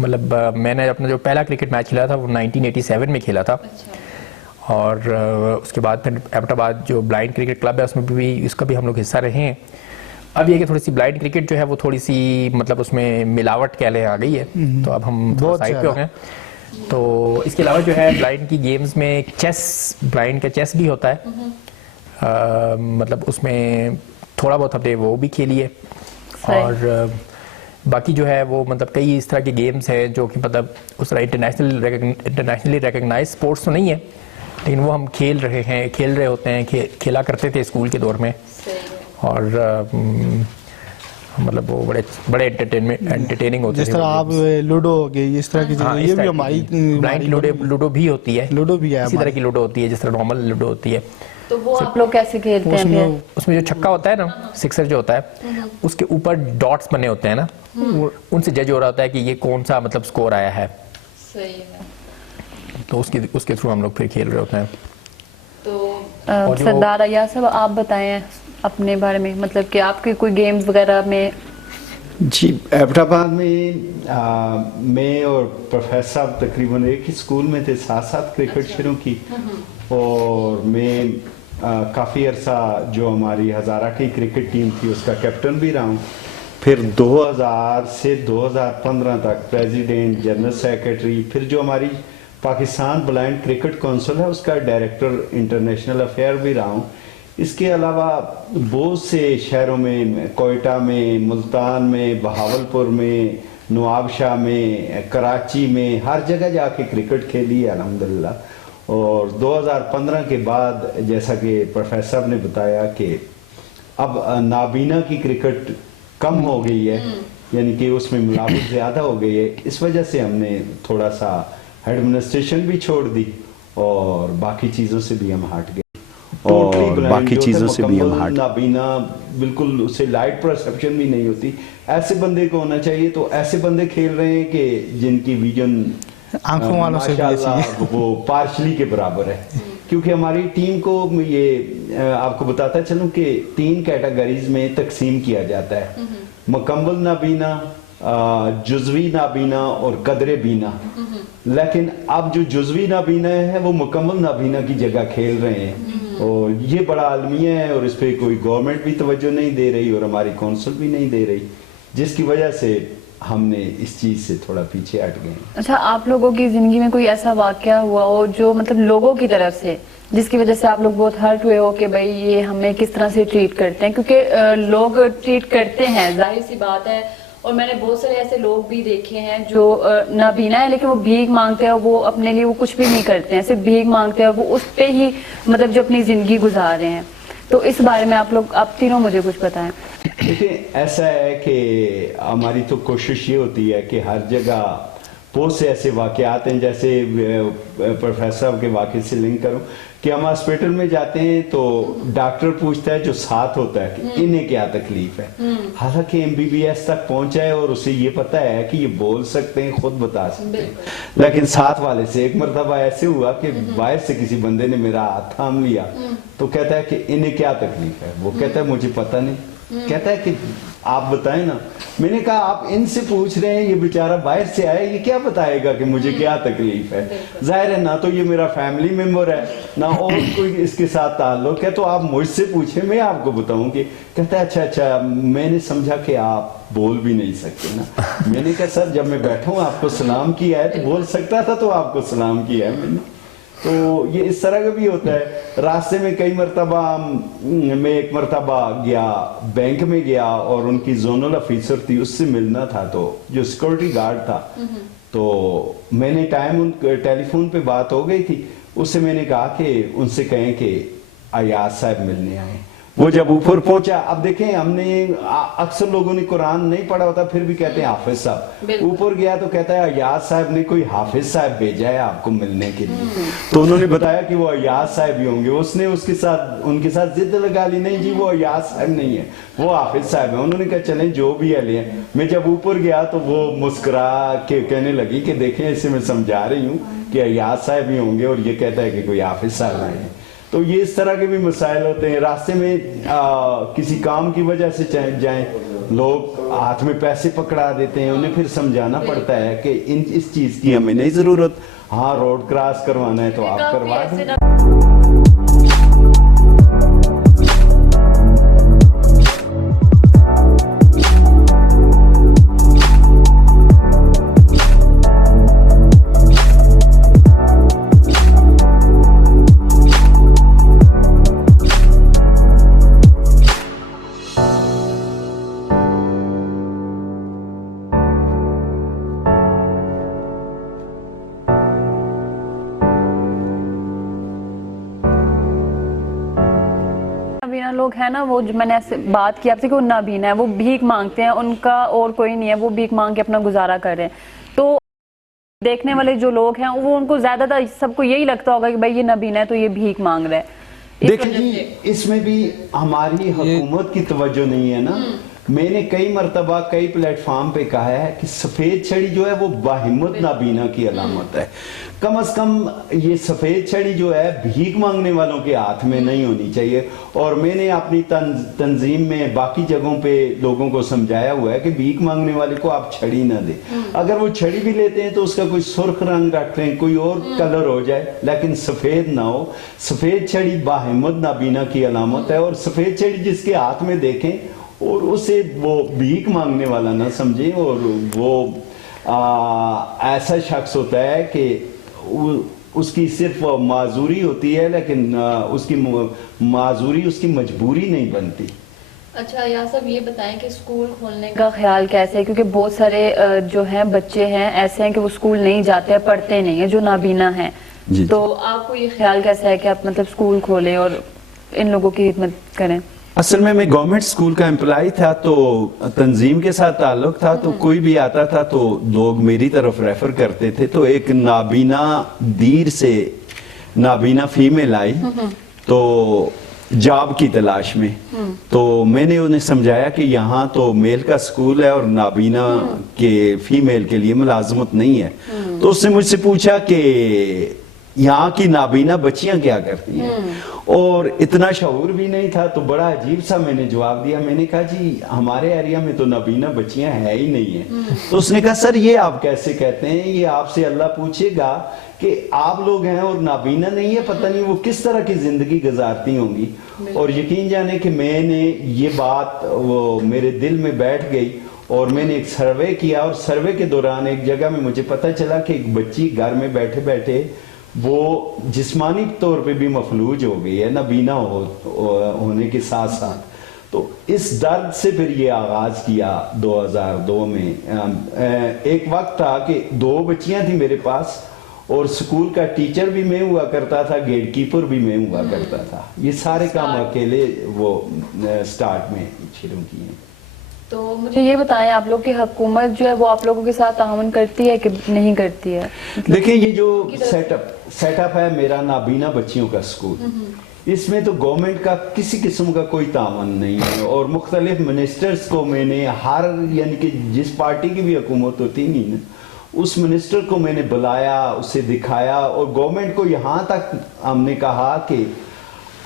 मतलब मैंने अपना जो पहला क्रिकेट मैच खेला था वो 1987 में खेला था। और उसके बाद फिर एबटाबाद जो ब्लाइंड क्रिकेट क्लब है उसमें भी इसका भी हम लोग हिस्सा रहे हैं। अब ये कि थोड़ी सी ब्लाइंड क्रिकेट जो है वो थोड़ी सी मतलब उसमें मिलावट कह लें आ गई है, तो अब हम साइड पे हो गए। तो इसके अलावा जो है ब्लाइंड की गेम्स में चेस, ब्लाइंड का चेस भी होता है, मतलब उसमें थोड़ा बहुत हमने वो भी खेली है। और बाकी जो है वो मतलब कई इस तरह के गेम्स हैं जो कि मतलब उस तरह इंटरनेशनली रिकग्नाइज स्पोर्ट्स तो नहीं है, लेकिन वो हम खेल रहे होते हैं, खेला करते थे स्कूल के दौर में। और मतलब वो बड़े एंटरटेनिंग होते थे। जिस तरह आप लूडो हो गई, इस तरह की चीजें, ये भी हमारी ब्लाइंड लूडो भी होती है, लूडो भी है, इसी तरह की लूडो होती है जिस तरह नॉर्मल लूडो होती है। तो वो आप लोग कैसे खेलते हैं? उसमें जो छक्का होता है ना, सिक्सर जो होता है, उसके ऊपर डॉट्स बने होते हैं ना, उनसे जज हो रहा होता है कि ये कौन सा मतलब स्कोर आया है। सही है। तो उसके थ्रू हम लोग फिर खेल रहे होते हैं। तो सरदार अय्याज साहब, आप बताएं अपने बारे में, मतलब कि आपके कोई गेम्स वगैरह में? जी, एबटाबाद में मैं और प्रोफेसर साहब तकरीबन एक ही स्कूल में थे, साथ साथ क्रिकेट शुरू की। और मैं काफ़ी अरसा जो हमारी हज़ारा की क्रिकेट टीम थी उसका कैप्टन भी रहा हूँ। फिर 2000 से 2015 तक प्रेसिडेंट, जनरल सेक्रेटरी, फिर जो हमारी पाकिस्तान ब्लाइंड क्रिकेट काउंसिल है उसका डायरेक्टर इंटरनेशनल अफेयर भी रहा हूँ। इसके अलावा बहुत से शहरों में, कोयटा में, मुल्तान में, बहावलपुर में, नवाबशाह में, कराची में, हर जगह जाके क्रिकेट खेली है अल्हम्दुलिल्लाह। और 2015 के बाद जैसा कि प्रोफेसर साहब ने बताया कि अब नाबीना की क्रिकेट कम हो गई है, यानी कि उसमें मिलावट ज़्यादा हो गई है, इस वजह से हमने थोड़ा सा एडमिनिस्ट्रेशन भी छोड़ दी और बाकी चीज़ों से भी हम हट गए। blind बाकी जो थे, चीज़ों से भी हम मुकम्मल हट। नाबीना, बिल्कुल उसे लाइट परसेप्शन भी नहीं होती, ऐसे बंदे को होना चाहिए। तो ऐसे बंदे खेल रहे हैं कि जिनकी विजन आंखों वालों से भी ऐसी है। माशाल्लाह वो पार्शली के बराबर है। क्योंकि हमारी टीम को ये आपको बताता चलूं कि 3 कैटेगरीज में तकसीम किया जाता है, मुकम्मल नाबीना, जुज़वी नाबीना और कदरे बीना। लेकिन अब जो जुज़वी नाबीना है वो मुकम्मल नाबीना की जगह खेल रहे हैं, और ये बड़ा अलमिया है, और इस पर कोई गवर्नमेंट भी तवज्जो नहीं दे रही और हमारी कौंसिल भी नहीं दे रही, जिसकी वजह से हमने इस चीज से थोड़ा पीछे हट गए। अच्छा, आप लोगों की जिंदगी में कोई ऐसा वाकया हुआ हो जो मतलब लोगों की तरफ से, जिसकी वजह से आप लोग बहुत हर्ट हुए हो कि भाई ये हमें किस तरह से ट्रीट करते हैं? क्योंकि लोग ट्रीट करते हैं, जाहिर सी बात है, और मैंने बहुत सारे ऐसे लोग भी देखे हैं जो नाबीना है लेकिन वो भीख मांगते हैं, वो अपने लिए वो कुछ भी नहीं करते हैं, सिर्फ भीख मांगते हैं, वो उस पे ही मतलब जो अपनी जिंदगी गुजार रहे हैं। तो इस बारे में आप तीनों मुझे कुछ बताएं। देखिए, ऐसा है कि हमारी तो कोशिश ये होती है कि हर जगह बहुत से ऐसे वाकयात हैं, जैसे प्रोफेसर साहब के वाकये से लिंक करूं कि हम हॉस्पिटल में जाते हैं तो डॉक्टर पूछता है जो साथ होता है कि इन्हें क्या तकलीफ है। हालांकि MBBS तक पहुंचा है और उसे ये पता है कि ये बोल सकते हैं, खुद बता सकते हैं, लेकिन साथ वाले से एक मरतबा ऐसे हुआ कि बाहर से किसी बंदे ने मेरा हाथ थाम लिया, तो कहता है कि इन्हें क्या तकलीफ है। वो कहता है मुझे पता नहीं। कहता है कि आप बताएं ना। मैंने कहा आप इनसे पूछ रहे हैं, ये बेचारा बाहर से आया, ये क्या बताएगा कि मुझे क्या तकलीफ है? जाहिर है ना तो ये मेरा फैमिली मेंबर है ना और कोई इसके साथ ताल्लुक है, तो आप मुझसे पूछे, मैं आपको बताऊंगी। कहता है अच्छा, मैंने समझा कि आप बोल भी नहीं सकते ना। मैंने कहा सर, जब मैं बैठा हूं आपको सलाम किया है तो बोल सकता था, तो आपको सलाम किया है मैंने। तो ये इस तरह का भी होता है। रास्ते में कई मरतबा मैं एक मरतबा गया, बैंक में गया और उनकी जोनल ऑफिसर थी, उससे मिलना था, तो जो सिक्योरिटी गार्ड था, तो मैंने टाइम टेलीफोन पे बात हो गई थी, उससे मैंने कहा कि उनसे कहें कि अयाज साहब मिलने आए। वो जब ऊपर पहुंचा, अब देखें हमने अक्सर लोगों ने कुरान नहीं पढ़ा होता फिर भी कहते हैं हाफिज साहब। ऊपर गया तो कहता है अयाज साहब ने कोई हाफिज साहब भेजा है आपको मिलने के लिए। तो उन्होंने बताया कि वो अयाज साहब ही होंगे। उसने उनके साथ जिद लगा ली, नहीं जी वो अयाज साहब नहीं है, वो हाफिज साहब है। उन्होंने कहा चलें जो भी है ले। मैं जब ऊपर गया तो वो मुस्कुरा के कहने लगी कि देखें इसे मैं समझा रही हूँ कि अयाज साहब ही होंगे और ये कहता है कि कोई हाफिज साहब नहीं है। तो ये इस तरह के भी मसाइल होते हैं। रास्ते में किसी काम की वजह से जाएं, लोग हाथ में पैसे पकड़ा देते हैं, उन्हें फिर समझाना पड़ता है कि इस चीज की हमें नहीं जरूरत, हाँ रोड क्रॉस करवाना है तो आप करवा दें। नाबीना लोग हैं ना, वो जो मैंने ऐसे बात की आपसे कि वो नाबीना है, वो भीख मांगते हैं, उनका और कोई नहीं है, वो भीख मांग के अपना गुजारा कर रहे हैं। तो देखने वाले जो लोग हैं वो उनको ज्यादातर सबको यही लगता होगा कि भाई ये नाबीना है तो ये भीख मांग रहा है। देखिए जी, इसमें भी हमारी हुकूमत की तवज्जो नहीं है ना। मैंने कई मरतबा कई प्लेटफॉर्म पे कहा है कि सफेद छड़ी जो है वो बाहिम्मत नाबीना की अलामत है। कम से कम ये सफेद छड़ी जो है भीख मांगने वालों के हाथ में नहीं होनी चाहिए। और मैंने अपनी तंजीम में बाकी जगहों पे लोगों को समझाया हुआ है कि भीख मांगने वाले को आप छड़ी ना दें। अगर वो छड़ी भी लेते हैं तो उसका कोई सुर्ख रंग रख लें, कोई और कलर हो जाए, लेकिन सफेद ना हो। सफेद छड़ी बाहिम्मत नाबीना की अलामत है। और सफेद छड़ी जिसके हाथ में देखें और उसे वो भीख मांगने वाला ना समझे, और वो ऐसा शख्स होता है कि उसकी सिर्फ माजूरी होती है, लेकिन उसकी माजूरी उसकी मजबूरी नहीं बनती। अच्छा यार साहब, ये बताएं कि स्कूल खोलने का ख्याल कैसे है? क्योंकि बहुत सारे जो हैं बच्चे हैं ऐसे हैं कि वो स्कूल नहीं जाते हैं, पढ़ते नहीं है, जो नाबीना हैं। तो आपको ये ख्याल कैसा है कि आप मतलब स्कूल खोलें और इन लोगों की खिदमत करें? असल में मैं गवर्नमेंट स्कूल का एम्प्लॉय था, तो तंजीम के साथ ताल्लुक था, तो कोई भी आता था तो लोग मेरी तरफ रेफर करते थे। तो एक नाबीना दीर से नाबीना फीमेल आई, तो जॉब की तलाश में। तो मैंने उन्हें समझाया कि यहाँ तो मेल का स्कूल है और नाबीना के फीमेल के लिए मुलाजमत नहीं है। तो उसने मुझसे पूछा कि यहाँ की नाबीना बच्चियां क्या करती हैं, और इतना शऊर भी नहीं था, तो बड़ा अजीब सा मैंने जवाब दिया। मैंने कहा जी हमारे एरिया में तो नाबीना बच्चियां है ही नहीं है। तो उसने कहा सर ये आप कैसे कहते हैं, ये आपसे अल्लाह पूछेगा कि आप लोग हैं और नाबीना नहीं है, पता नहीं वो किस तरह की जिंदगी गुजारती होंगी। और यकीन जाने कि मैंने ये बात वो मेरे दिल में बैठ गई और मैंने एक सर्वे किया, और सर्वे के दौरान एक जगह में मुझे पता चला कि एक बच्ची घर में बैठे बैठे वो जिस्मानी तौर पे भी मफलूज हो गई है, नाबीना होने के साथ साथ। तो इस दर्द से फिर ये आगाज किया 2002 में। एक वक्त था कि 2 बच्चियां थी मेरे पास, और स्कूल का टीचर भी मैं हुआ करता था, गेट कीपर भी मैं हुआ करता था। ये सारे काम अकेले वो स्टार्ट में शुरू किए। तो मुझे ये बताएं, आप लोग की हुकूमत जो है वो आप लोगों के साथ ताउन करती है कि नहीं करती है? देखिए ये जो सेटअप है मेरा नाबीना बच्चियों का स्कूल, इसमें तो गवर्नमेंट का किसी किस्म का कोई तावन नहीं है। और मुख्तलिफ मिनिस्टर्स को मैंने हर, यानी कि जिस पार्टी की भी हुकूमत होती नहीं ना, उस मिनिस्टर को मैंने बुलाया, उसे दिखाया, और गवर्नमेंट को यहाँ तक हमने कहा कि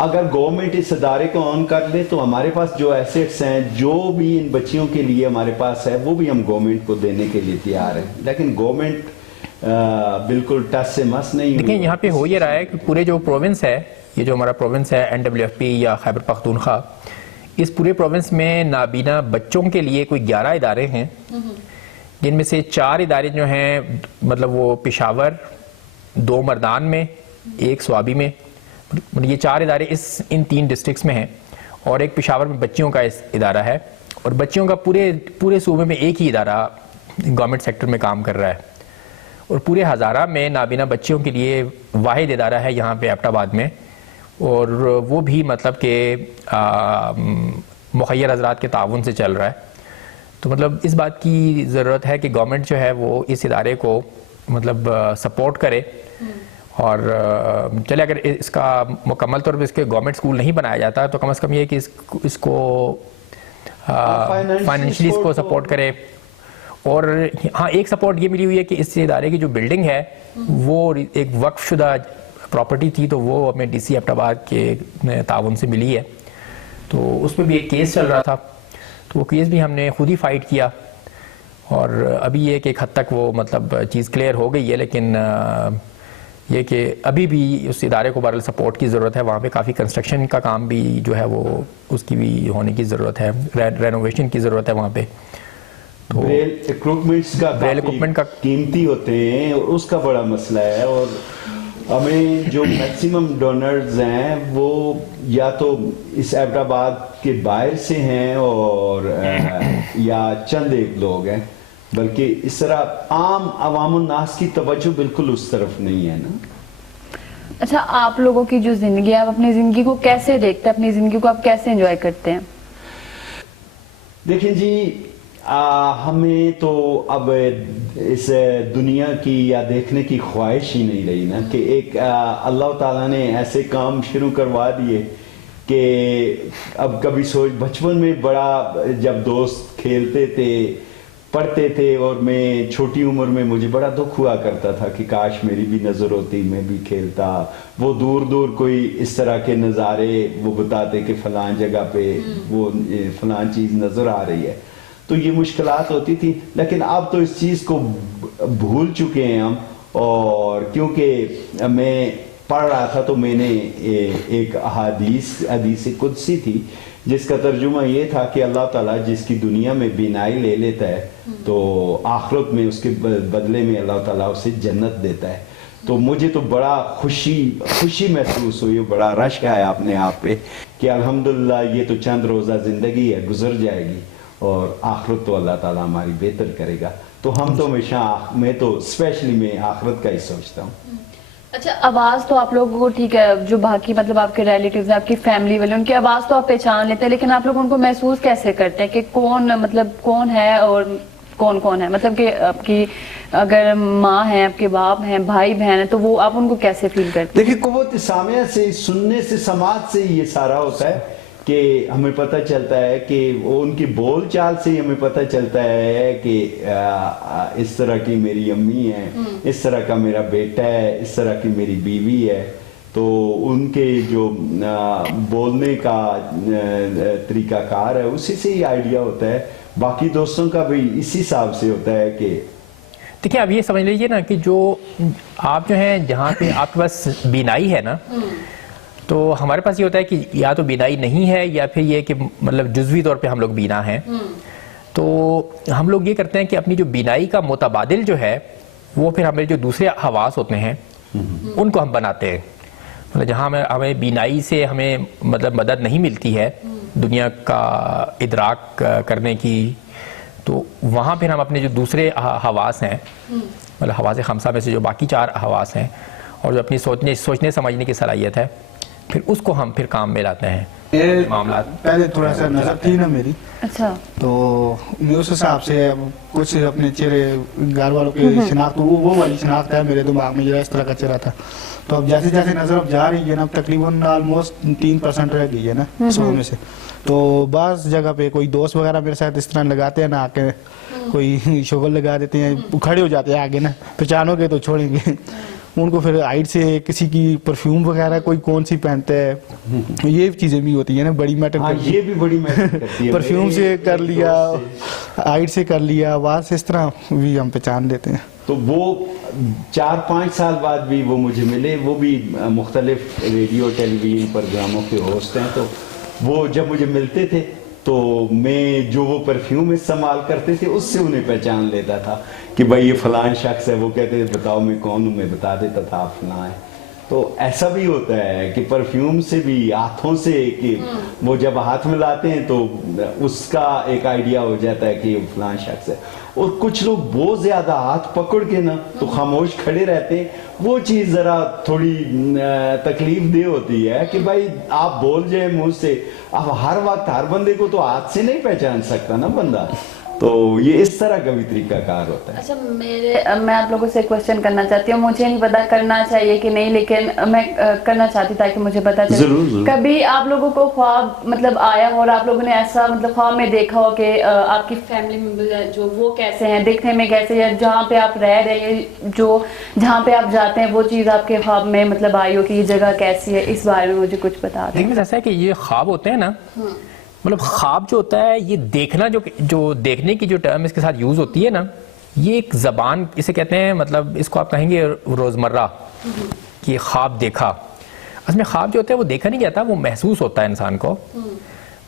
अगर गवर्नमेंट इस अदारे को ऑन कर ले तो हमारे पास जो एसेट्स हैं, जो भी इन बच्चियों के लिए हमारे पास है, वो भी हम गवर्नमेंट को देने के लिए तैयार हैं। लेकिन गवर्नमेंट बिल्कुल टच से मस नहीं हुई। देखिए यहाँ पे हो ये रहा है कि पूरे जो प्रोविंस है, ये जो हमारा प्रोविंस है NWFP या खैबर पख्तूनख्वा, इस पूरे प्रोविंस में नाबीना बच्चों के लिए कोई 11 इदारे हैं, जिनमें से 4 इदारे जो हैं मतलब वो पेशावर, 2 मर्दान में, 1 स्वाबी में, ये 4 इदारे इन 3 डिस्ट्रिक्ट्स में हैं। और एक पेशावर में बच्चियों का इदारा है, और बच्चियों का पूरे सूबे में एक ही इदारा गवर्नमेंट सेक्टर में काम कर रहा है। और पूरे हज़ारा में नाबीना बच्चियों के लिए वाहिद इदारा है यहाँ पे एबटाबाद में, और वो भी मतलब कि मुखय्यर हजरात के ताउन से चल रहा है। तो मतलब इस बात की ज़रूरत है कि गवर्नमेंट जो है वो इस इदारे को मतलब सपोर्ट करे। और चले अगर इसका मुकम्मल तौर पर इसके गवर्नमेंट स्कूल नहीं बनाया जाता तो कम से कम ये कि इसको फाइनेंशियली इसको सपोर्ट करे। और हाँ, एक सपोर्ट ये मिली हुई है कि इस इदारे की जो बिल्डिंग है वो एक वक्फशुदा प्रॉपर्टी थी, तो वो हमें DC एबटाबाद के ताउन से मिली है। तो उसमें भी एक केस चल रहा था, तो वो केस भी हमने खुद ही फाइट किया, और अभी ये कि एक हद तक वो मतलब चीज़ क्लियर हो गई है। लेकिन ये कि अभी भी उस इदारे को बहरहाल सपोर्ट की ज़रूरत है। वहाँ पे काफ़ी कंस्ट्रक्शन का काम भी जो है वो उसकी भी होने की ज़रूरत है, रेनोवेशन की ज़रूरत है वहाँ पे। तो ब्रेल इक्विपमेंट का कीमती होते हैं, उसका बड़ा मसला है। और हमें जो मैक्सिमम डोनर्स हैं वो या तो इस एबटाबाद के बाहर से हैं और या चंद एक लोग हैं, बल्कि इस तरह आम अवामुन नास की तवज्जो बिल्कुल उस तरफ नहीं है ना। अच्छा, आप लोगों की जो जिंदगी है, आप अपनी जिंदगी को कैसे देखते हैं? अपनी जिंदगी को आप कैसे एंजॉय करते हैं? देखिए जी, हमें तो अब इस दुनिया की या देखने की ख्वाहिश ही नहीं रही ना, कि एक अल्लाह ताला ने ऐसे काम शुरू करवा दिए कि अब कभी सोच, बचपन में बड़ा जब दोस्त खेलते थे, पढ़ते थे, और मैं छोटी उम्र में मुझे बड़ा दुख हुआ करता था कि काश मेरी भी नज़र होती, मैं भी खेलता। वो दूर दूर कोई इस तरह के नज़ारे वो बताते कि फलां जगह पे वो फलां चीज़ नज़र आ रही है, तो ये मुश्किलात होती थी। लेकिन अब तो इस चीज़ को भूल चुके हैं हम। और क्योंकि मैं पढ़ रहा था तो मैंने एक हदीस कुदसी थी जिसका तर्जुमा ये था कि अल्लाह ताला जिसकी दुनिया में बीनाई ले लेता है तो आखिरत में उसके बदले में अल्लाह ताला उसे जन्नत देता है। तो मुझे तो बड़ा खुशी महसूस हुई, बड़ा रश आया अपने आप पे कि अल्हम्दुलिल्लाह ये तो चंद रोज़ा ज़िंदगी है, गुजर जाएगी, और आखिरत तो अल्लाह ताला हमारी बेहतर करेगा। तो हम तो हमेशा, मैं तो स्पेशली मैं आखिरत का ही सोचता हूँ। अच्छा, आवाज तो आप लोगों को ठीक है, जो बाकी मतलब आपके रिलेटिव्स हैं, आपकी फैमिली वाले, उनकी आवाज तो आप पहचान लेते हैं, लेकिन आप लोग उनको महसूस कैसे करते हैं कि कौन मतलब कौन है और कौन कौन है, मतलब कि आपकी अगर माँ है, आपके बाप हैं, भाई बहन है, तो वो आप उनको कैसे फील करते हैं? देखिए, कुव्वत सामिया से, सुनने से, समाज से ये सारा होता है कि हमें पता चलता है कि वो उनकी बोल चाल से ही हमें पता चलता है कि इस तरह की मेरी अम्मी है, इस तरह का मेरा बेटा है, इस तरह की मेरी बीवी है। तो उनके जो बोलने का तरीकाकार है उसी से ही आइडिया होता है। बाकी दोस्तों का भी इसी हिसाब से होता है कि देखिए, आप ये समझ लीजिए ना कि जो आप जो है, जहाँ पे आपके पास बीनाई है ना, तो हमारे पास ये होता है कि या तो बीनाई नहीं है या फिर ये कि मतलब जुज़वी तौर पे हम लोग बीना हैं। तो हम लोग ये करते हैं कि अपनी जो बीनाई का मुतबादिल जो है वो फिर हमारे जो दूसरे हवास होते हैं उनको हम बनाते हैं। मतलब जहाँ हमें बीनाई से हमें मतलब मदद नहीं मिलती है दुनिया का इदराक करने की, तो वहाँ फिर हम अपने जो दूसरे हवास हैं, मतलब हवास खमसा में से जो बाकी 4 हवास हैं और जो अपनी सोचने समझने की सलाहियत है, फिर उसको हम फिर काम में लाते हैं। मामला पहले थोड़ा सा नजर थी ना मेरी, अच्छा, तो मैं उस हिसाब से कुछ अपने चेहरे घर वालों के शिनाख्त, वो वाली शिनाख्त है मेरे दिमाग में, इस तरह का चेहरा था। तो अब जैसे जैसे नजर अब जा रही है ना, अब तकरीबन ऑलमोस्ट 3% रह गई है ना 100 में से। तो बास जगह पे कोई दोस्त वगैरह मेरे साथ इस तरह लगाते हैं ना, आके कोई शुगर लगा देते हैं, खड़े हो जाते हैं आगे ना, पहचानोगे तो छोड़ेंगे उनको। फिर हाइट से किसी की परफ्यूम वगैरह कोई कौन सी पहनते हैं, ये चीजें भी होती है ना, बड़ी मैटर करती है। ये भी बड़ी मैटर करती है। परफ्यूम से कर लिया, हाइट से कर लिया, आवाज से, इस तरह भी हम पहचान लेते हैं। तो वो 4-5 साल बाद भी वो मुझे मिले, वो भी मुख्तलिफ रेडियो टेलीविजन प्रोग्रामों के होस्ट हैं। तो वो जब मुझे मिलते थे तो मैं जो वो परफ्यूम इस्तेमाल करते थे उससे उन्हें पहचान लेता था कि भाई ये फलान शख्स है। वो कहते थे बताओ मैं कौन हूँ, मैं बता देता था आप फलां है। तो ऐसा भी होता है कि परफ्यूम से भी, हाथों से, कि वो जब हाथ मिलाते हैं तो उसका एक आइडिया हो जाता है कि ये फलां शख्स है। और कुछ लोग बहुत ज्यादा हाथ पकड़ के ना तो खामोश खड़े रहते हैं, वो चीज जरा थोड़ी तकलीफ दे होती है कि भाई आप बोल जाए मुंह से। अब हर वक्त हर बंदे को तो हाथ से नहीं पहचान सकता ना बंदा, तो ये इस तरह का भी तरीकाकार होता है। अच्छा, मैं आप लोगों से क्वेश्चन करना चाहती हूँ, मुझे नहीं पता करना चाहिए कि नहीं, लेकिन मैं करना चाहती ताकि मुझे पता चले। जरूर। कभी आप लोगों को ख्वाब मतलब आया हो और आप लोगों ने ऐसा मतलब ख्वाब में देखा हो कि आपकी फैमिली मेंबर जो वो कैसे हैं, दिखने में कैसे हैं, जहाँ पे आप रह रहे हैं, जो जहाँ पे आप जाते हैं, वो चीज़ आपके ख्वाब में मतलब आई हो कि ये जगह कैसी है, इस बारे में मुझे कुछ बता दें। लेकिन ऐसा है कि ये ख्वाब होते हैं ना, मतलब ख्वाब जो होता है, ये देखना, जो देखने की जो टर्म इसके साथ यूज होती है ना, ये एक जबान इसे कहते हैं, मतलब इसको आप कहेंगे रोजमर्रा कि ख्वाब देखा। असल में ख्वाब जो होता है वो देखा नहीं जाता, वो महसूस होता है इंसान को।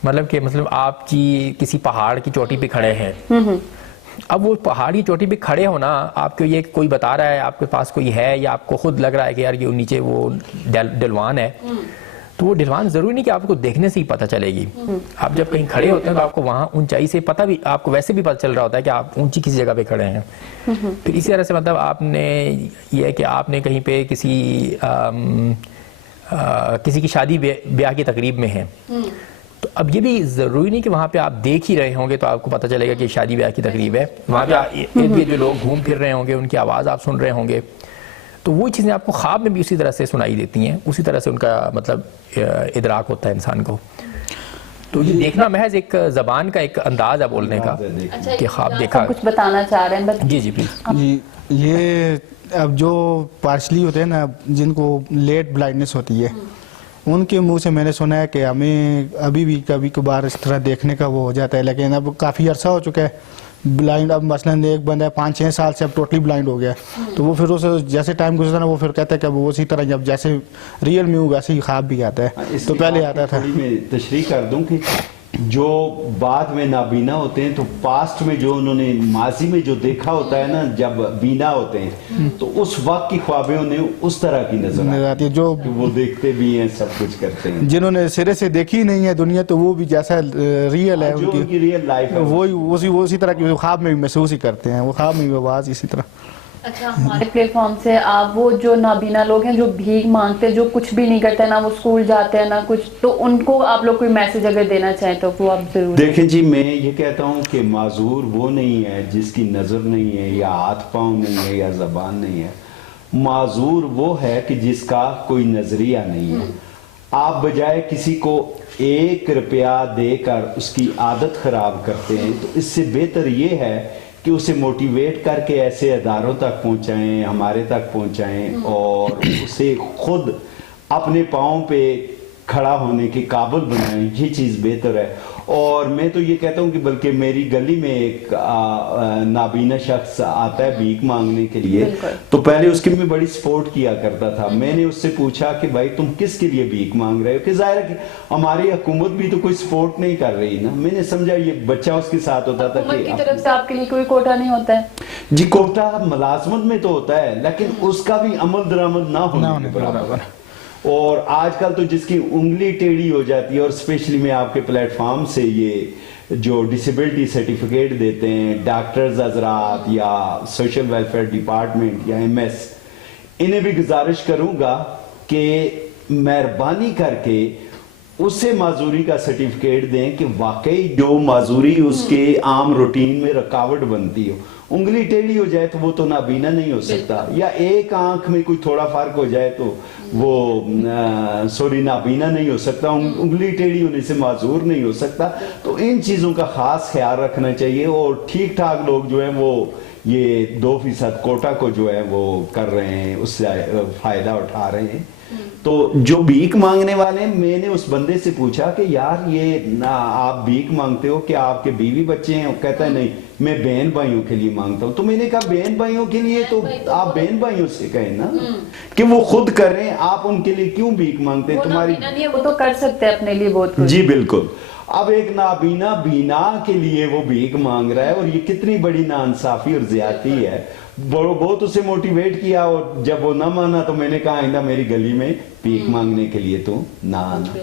मतलब कि मतलब आप किसी पहाड़ की चोटी पे खड़े हैं, अब वो पहाड़ की चोटी पे खड़े हो ना, आपको ये कोई बता रहा है, आपके पास कोई है, या आपको खुद लग रहा है कि यार ये नीचे वो डलवान है, तो वो ढलवान जरूरी नहीं कि आपको देखने से ही पता चलेगी। आप जब कहीं खड़े होते हैं तो आपको वहां ऊंचाई से पता भी, आपको वैसे भी पता चल रहा होता है कि आप ऊंची किसी जगह पे खड़े हैं। फिर इसी तरह से मतलब आपने ये है कि आपने कहीं पे किसी की शादी ब्याह की तकरीब में है, तो अब ये भी जरूरी नहीं कि वहां पे आप देख ही रहे होंगे तो आपको पता चलेगा कि शादी ब्याह की तकरीब है। वहां पे जो लोग घूम फिर रहे होंगे, उनकी आवाज आप सुन रहे होंगे, तो वो चीज़ें आपको ख्वाब में भी उसी तरह से सुनाई देती हैं, उसी तरह से उनका मतलब इदराक होता है इंसान को। तो ये देखना महज एक जबान का एक अंदाज है बोलने का कि ख्वाब देखा। कुछ बताना चाह रहे हैं? जी जी प्लीज। जी, ये अब जो पार्शली होते हैं ना, जिनको लेट ब्लाइंडनेस होती है, उनके मुंह से मैंने सुना है कि हमें अभी भी कभी कभार इस तरह देखने का वो हो जाता है, लेकिन अब काफ़ी अरसा हो चुका है ब्लाइंड। अब मसलन एक बंदा 5-6 साल से अब टोटली ब्लाइंड हो गया, तो वो फिर उसे जैसे टाइम गुजरता ना, वो फिर कहता है कि अब वो उसी तरह जब जैसे रियल में वैसे ही ख्वाब भी आता है। तो पहले आता था। मैं तशरीह कर दूं कि जो बाद में नाबीना होते हैं, तो पास्ट में जो उन्होंने माजी में जो देखा होता है ना, जब बीना होते हैं तो उस वक्त की ख्वाबें उन्हें उस तरह की नजर आती है, जो वो देखते भी हैं, सब कुछ करते हैं। जिन्होंने सिरे से देखी नहीं है दुनिया, तो वो भी जैसा रियल है, उनकी रियल लाइफ है, वही उसी तरह की ख्वाब में भी महसूस ही करते हैं, वो ख्वाब में भी आवाज इसी तरह। अच्छा, हमारे प्लेटफॉर्म से आप वो जो नाबीना लोग हैं जो भीख मांगते हैं, जो कुछ भी नहीं करते, ना वो स्कूल जाते हैं ना कुछ, तो उनको आप लोग कोई मैसेज अगर देना चाहें तो वो आप जरूर देखें जी, मैं ये कहता हूँ कि माजूर वो नहीं है जिसकी नज़र नहीं है या हाथ पाँव नहीं है या ज़बान नहीं है। माजूर वो है कि जिसका कोई नज़रिया नहीं है। आप बजाय किसी को 1 रुपया देकर उसकी आदत खराब करते हैं, तो इससे बेहतर ये है कि उसे मोटिवेट करके ऐसे अदारों तक पहुंचाएं, हमारे तक पहुंचाएं और उसे खुद अपने पाँव पे खड़ा होने के काबिल बनाएं। ये चीज़ बेहतर है। और मैं तो ये कहता हूँ कि बल्कि मेरी गली में एक नाबीना शख्स आता है भीख मांगने के लिए, तो पहले उसकी मैं बड़ी सपोर्ट किया करता था। मैंने उससे पूछा कि भाई तुम किसके लिए भीख मांग रहे हो, कि जाहिर है कि हमारी हुकूमत भी तो कोई सपोर्ट नहीं कर रही ना। मैंने समझा ये बच्चा उसके साथ होता था हुकूमत की तरफ से आपके लिए कोई कोटा नहीं होता है जी। कोटा मुलाजमत में तो होता है, लेकिन उसका भी अमल दरामद ना होने के बराबर। और आजकल तो जिसकी उंगली टेढ़ी हो जाती है, और स्पेशली मैं आपके प्लेटफॉर्म से ये जो डिसेबिलिटी सर्टिफिकेट देते हैं डॉक्टर्स हजरात या सोशल वेलफेयर डिपार्टमेंट या एमएस, इन्हें भी गुजारिश करूंगा कि मेहरबानी करके उससे माजूरी का सर्टिफिकेट दें कि वाकई जो माजूरी उसके आम रूटीन में रुकावट बनती हो। उंगली टेढ़ी हो जाए तो वो तो नाबीना नहीं हो सकता, या एक आंख में कोई थोड़ा फर्क हो जाए तो वो सॉरी नाबीना नहीं हो सकता। उंगली टेढ़ी होने से माजूर नहीं हो सकता। तो इन चीज़ों का खास ख्याल रखना चाहिए। और ठीक ठाक लोग जो हैं वो ये 2% कोटा को जो है वो कर रहे हैं, उससे फायदा उठा रहे हैं। तो जो भीख मांगने वाले, मैंने उस बंदे से पूछा कि यार ये ना आप भीख मांगते हो कि आपके बीवी बच्चे हैं? कहता है नहीं, मैं बहन भाइयों के लिए मांगता हूँ। तो मैंने कहा बहन भाइयों के लिए तो आप बहन भाइयों से कहें ना कि वो खुद करें, आप उनके लिए क्यों भीख मांगते हैं? तुम्हारी नहीं है, वो तो कर सकते हैं अपने लिए बहुत कुछ। जी बिल्कुल। अब एक नाबीना बीना के लिए वो भीख मांग रहा है, और ये कितनी बड़ी नाइंसाफी और ज्यादती है। बहुत उसे मोटिवेट किया, और जब वो ना माना तो मैंने कहा आइंदा मेरी गली में भीख मांगने के लिए तो ना आना।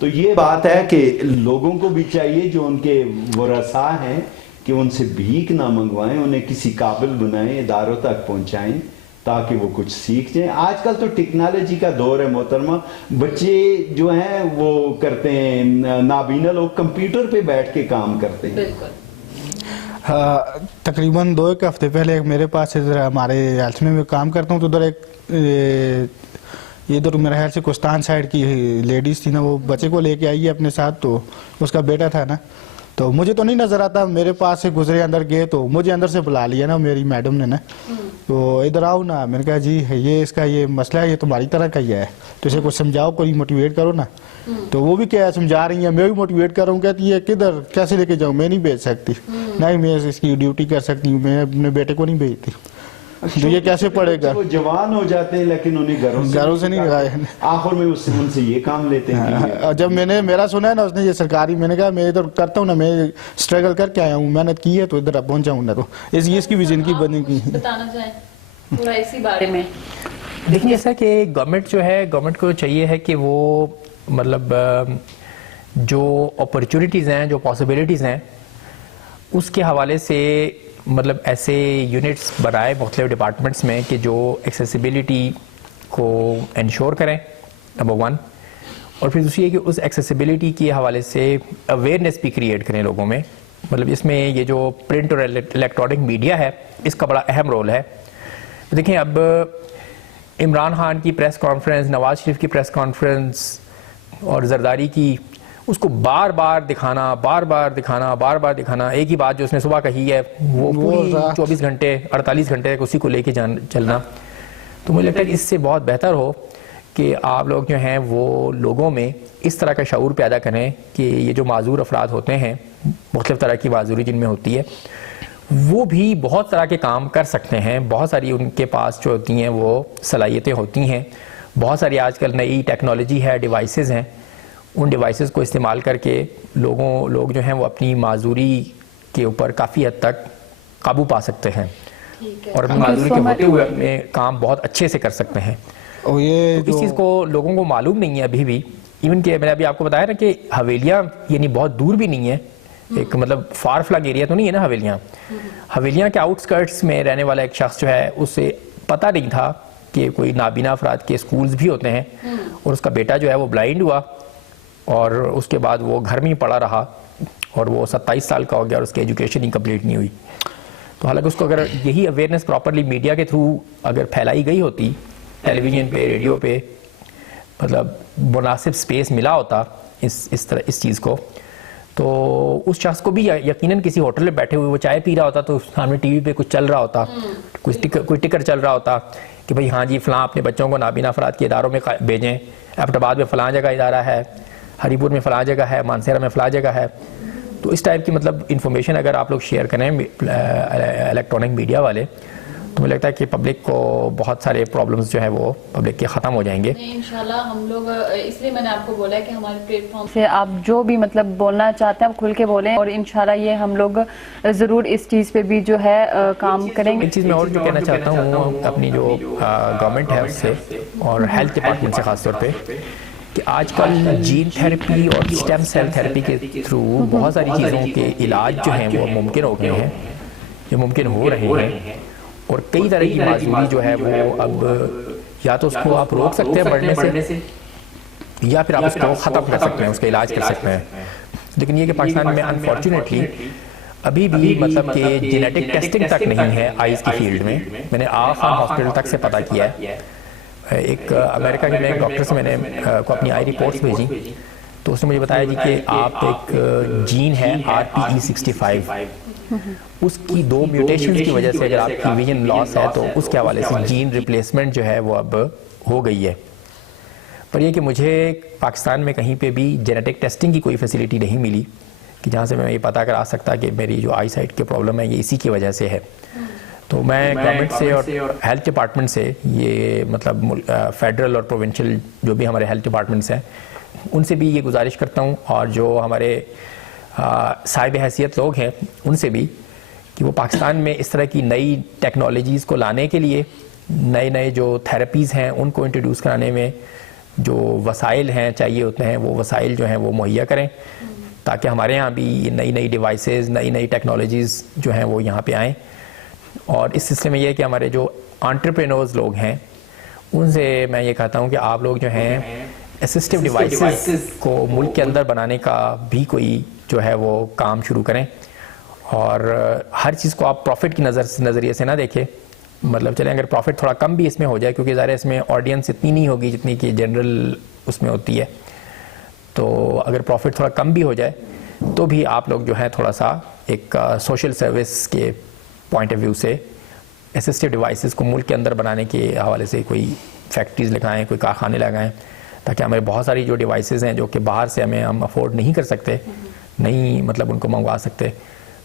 तो ये बात है कि लोगों को भी चाहिए जो उनके वरसा हैं कि उनसे भीख ना मंगवाएं, उन्हें किसी काबिल बनाएं, इदारों तक पहुंचाएं ताकि वो कुछ सीख जाएं। आजकल तो टेक्नोलॉजी का दौर है मोहतरमा। बच्चे जो हैं वो करते हैं, नाबीना लोग कंप्यूटर पे बैठ के काम करते हैं। तकरीबन 2-1 हफ्ते पहले मेरे पास इधर हमारे हेल्थ में मैं काम करता हूँ, तो उधर एक इधर मेरे ख्याल से कुस्तान साइड की लेडीज थी ना, वो बच्चे को लेके आई है अपने साथ। तो उसका बेटा था ना, तो मुझे तो नहीं नजर आता, मेरे पास से गुजरे, अंदर गए तो मुझे अंदर से बुला लिया ना मेरी मैडम ने ना, तो इधर आओ ना। मैंने कहा जी ये इसका ये मसला है, ये तुम्हारी तरह का ही है, तो इसे कुछ समझाओ, कोई मोटिवेट करो ना। तो वो भी क्या समझा रही है, मैं भी मोटिवेट कर रहा हूँ। कहती है किधर कैसे लेके जाऊँ, मैं नहीं भेज सकती। नहीं, मैं इसकी ड्यूटी कर सकती हूँ, मैं अपने बेटे को नहीं भेजती। तो ये कैसे पड़ेगा? वो जवान हो जाते हैं लेकिन उन्हें घरों से नहीं लगाए, आखिर में उससे उनसे ये काम लेते हैं। जब मैंने मेरा सुना है ना उसने ये सरकारी, मैंने कहा मैं इधर करता हूँ ना, मैं स्ट्रगल करके आया हूँ, मेहनत की है, तो इधर पहुंचा हूँ ना। तो इसकी भी जिंदगी बनेगी। बताना चाहें पूरा इसी बारे में? देखिए ऐसा कि गवर्नमेंट जो है, गवर्नमेंट को चाहिए है कि वो मतलब जो अपॉर्चुनिटीज़ हैं, जो पॉसिबिलिटीज़ हैं, उसके हवाले से मतलब ऐसे यूनिट्स बनाए मुख्तलिफ डिपार्टमेंट्स में कि जो एक्सेसिबिलिटी को इंश्योर करें, नंबर 1। और फिर दूसरी है कि उस एक्सेसिबिलिटी के हवाले से अवेयरनेस भी क्रिएट करें लोगों में। मतलब इसमें ये जो प्रिंट और इलेक्ट्रॉनिक मीडिया है, इसका बड़ा अहम रोल है। देखें अब इमरान खान की प्रेस कॉन्फ्रेंस, नवाज शरीफ की प्रेस कॉन्फ्रेंस और जरदारी की, उसको बार बार दिखाना, एक ही बात जो उसने सुबह कही है वो पूरी 24 घंटे 48 घंटे तक उसी को लेके चलना। तो मुझे लगता है इससे बहुत बेहतर हो कि आप लोग जो हैं वो लोगों में इस तरह का शऊर पैदा करें कि ये जो माजूर अफराद होते हैं, मुख्तलिफ तरह की माजूरी जिनमें होती है, वो भी बहुत तरह के काम कर सकते हैं। बहुत सारी उनके पास जो होती हैं वो सलाहियतें होती हैं। बहुत सारी आजकल नई टेक्नोलॉजी है, डिवाइसेस हैं, उन डिवाइसेस को इस्तेमाल करके लोग जो हैं वो अपनी माजूरी के ऊपर काफ़ी हद तक काबू पा सकते हैं और अपनी माजूरी के होते हुए अपने काम बहुत अच्छे से कर सकते हैं। और ये तो इस चीज़ को लोगों को मालूम नहीं है अभी भी। इवन कि मैंने अभी आपको बताया ना कि हवेलियाँ यानी बहुत दूर भी नहीं है, एक मतलब फार फ्लग एरिया तो नहीं है ना हवेलियाँ। हवेलियाँ के आउटस्कर्ट्स में रहने वाला एक शख्स जो है उसे पता नहीं था कि कोई नाबीना अफराद के स्कूल्स भी होते हैं, और उसका बेटा जो है वो ब्लाइंड हुआ और उसके बाद वो घर में ही पड़ा रहा और वो 27 साल का हो गया और उसकी एजुकेशन ही कंप्लीट नहीं हुई। तो हालांकि उसको अगर यही अवेयरनेस प्रॉपरली मीडिया के थ्रू अगर फैलाई गई होती, टेलीविज़न पे, रेडियो पे, मतलब मुनासिब स्पेस मिला होता इस चीज़ को, तो उस शख्स को भी यकीनन किसी होटल में बैठे हुए वो चाय पी रहा होता तो सामने टीवी पे कुछ चल रहा होता, कोई टिकर चल रहा होता कि भाई हाँ जी फ़लाँ अपने बच्चों को नाबीना अफराद के इदारों में भेजें, एबटाबाद में फ़लाँ जगह इदारा है, हरीपुर में फ़लाँ जगह है, मानसेरा में फ़लाँ जगह है। तो इस टाइप की मतलब इन्फॉर्मेशन अगर आप लोग शेयर करें इलेक्ट्रॉनिक मीडिया वाले, तो मुझे लगता है कि पब्लिक को बहुत सारे प्रॉब्लम्स जो है वो पब्लिक के ख़त्म हो जाएंगे। इंशाल्लाह हम लोग, इसलिए मैंने आपको बोला है कि हमारे प्लेटफॉर्म से आप जो भी मतलब बोलना चाहते हैं आप खुल के बोलें, और इंशाल्लाह ये हम लोग ज़रूर इस चीज़ पे भी जो है काम करेंगे। एक चीज़ मैं और जो कहना चाहता हूँ अपनी जो गवर्नमेंट है उससे और हेल्थ डिपार्टमेंट से ख़ास तौर पे, कि आजकल जीन थेरेपी और स्टेम सेल थेरेपी के थ्रू बहुत सारी चीज़ों के इलाज जो हैं वो मुमकिन हो गए हैं, जो मुमकिन हो रहे हैं, और कई तरह की माजूरी जो है वो अब या तो उसको आप रोक सकते हैं बढ़ने से, या फिर आप उसको ख़त्म कर सकते हैं, उसका इलाज कर सकते हैं। लेकिन ये कि पाकिस्तान में अनफॉर्चुनेटली अभी भी मतलब कि जेनेटिक टेस्टिंग तक नहीं है आइज़ की फील्ड में। मैंने आगा खान हॉस्पिटल तक से पता किया है, एक अमेरिका के एक डॉक्टर से मैंने को अपनी आई रिपोर्ट्स भेजी, तो उसने मुझे बताया जी कि आप एक जीन है RPE65, उसकी 2 म्यूटेशंस की वजह से अगर आपकी विजन लॉस है तो उसके हवाले से जीन रिप्लेसमेंट जो है वो अब हो गई है। पर यह कि मुझे पाकिस्तान में कहीं पे भी जेनेटिक टेस्टिंग की कोई फैसिलिटी नहीं मिली कि जहाँ से मैं ये पता करा सकता कि मेरी जो आई साइट की प्रॉब्लम है ये इसी की वजह से है। तो मैं गवर्नमेंट से और हेल्थ डिपार्टमेंट से ये मतलब फेडरल और प्रोविंशियल जो भी हमारे हेल्थ डिपार्टमेंट्स हैं उनसे भी ये गुजारिश करता हूँ, और जो हमारे साहिब हैसियत लोग हैं उनसे भी, कि वो पाकिस्तान में इस तरह की नई टेक्नोलॉजीज़ को लाने के लिए, नए जो थेरेपीज़ हैं उनको इंट्रोड्यूस कराने में जो वसाइल हैं चाहिए होते हैं वो वसाइल जो हैं वो मुहैया करें, ताकि हमारे यहाँ भी नई डिवाइसेस, नई टेक्नोलॉजीज़ जो हैं वो यहाँ पे आएँ। और इस सिलसिले में ये है कि हमारे जो एंटरप्रेन्योर्स लोग हैं उनसे मैं ये कहता हूँ कि आप लोग जो हैं असिस्टिव डिवाइसेस को मुल्क के अंदर बनाने का भी कोई जो है वो काम शुरू करें, और हर चीज़ को आप प्रॉफिट की नज़रिए से ना देखें। मतलब चलें अगर प्रॉफिट थोड़ा कम भी इसमें हो जाए, क्योंकि ज़ाहिर है इसमें ऑडियंस इतनी नहीं होगी जितनी कि जनरल उसमें होती है, तो अगर प्रॉफिट थोड़ा कम भी हो जाए तो भी आप लोग जो है थोड़ा सा एक सोशल सर्विस के पॉइंट ऑफ व्यू से असिस्टिव डिवाइसेस को मुल्क के अंदर बनाने के हवाले से कोई फैक्ट्रीज़ लगाएं, कोई कारखाने लगाएं, ताकि हमें बहुत सारी जो डिवाइसेस हैं जो कि बाहर से हम अफोर्ड नहीं कर सकते, नहीं मतलब उनको मंगवा सकते,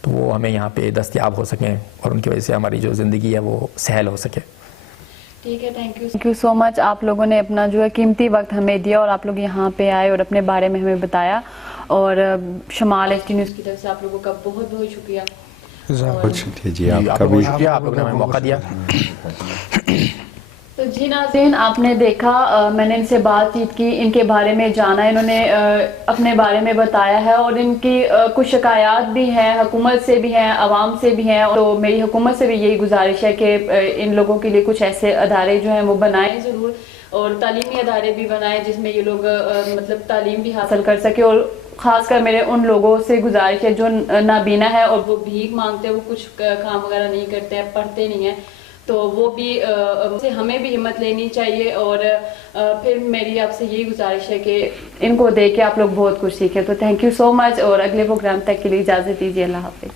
तो वो हमें यहाँ पे दस्तयाब हो सकें और उनकी वजह से हमारी जो ज़िंदगी है वो सहल हो सके। ठीक है, थैंक यू सो मच। आप लोगों ने अपना जो है कीमती वक्त हमें दिया और आप लोग यहाँ पे आए और अपने बारे में हमें बताया, और शमाल HT न्यूज़ की तरफ से आप लोगों का बहुत बहुत शुक्रिया। जी आपका भी शुक्रिया, आप लोगों ने हमें मौका दिया। तो जी नाज़रीन, आपने देखा, मैंने इनसे बातचीत की, इनके बारे में जाना, इन्होंने अपने बारे में बताया है, और इनकी कुछ शिकायत भी हैं, हुकूमत से भी हैं, आवाम से भी हैं। तो मेरी हुकूमत से भी यही गुजारिश है कि इन लोगों के लिए कुछ ऐसे अदारे जो हैं वो बनाएं ज़रूर, और तालीमी अदारे भी बनाएं जिसमें ये लोग मतलब तालीम भी हासिल कर सके। और ख़ासकर मेरे उन लोगों से गुजारिश है जो नाबीना है और वो भीख मांगते हैं, वो कुछ काम वगैरह नहीं करते हैं, पढ़ते नहीं हैं, तो वो भी से हमें भी हिम्मत लेनी चाहिए। और फिर मेरी आपसे यही गुजारिश है कि इनको देख के आप लोग बहुत कुछ सीखें। तो थैंक यू सो मच, और अगले प्रोग्राम तक के लिए इजाज़त दीजिए। अल्लाह हाफ़िज़।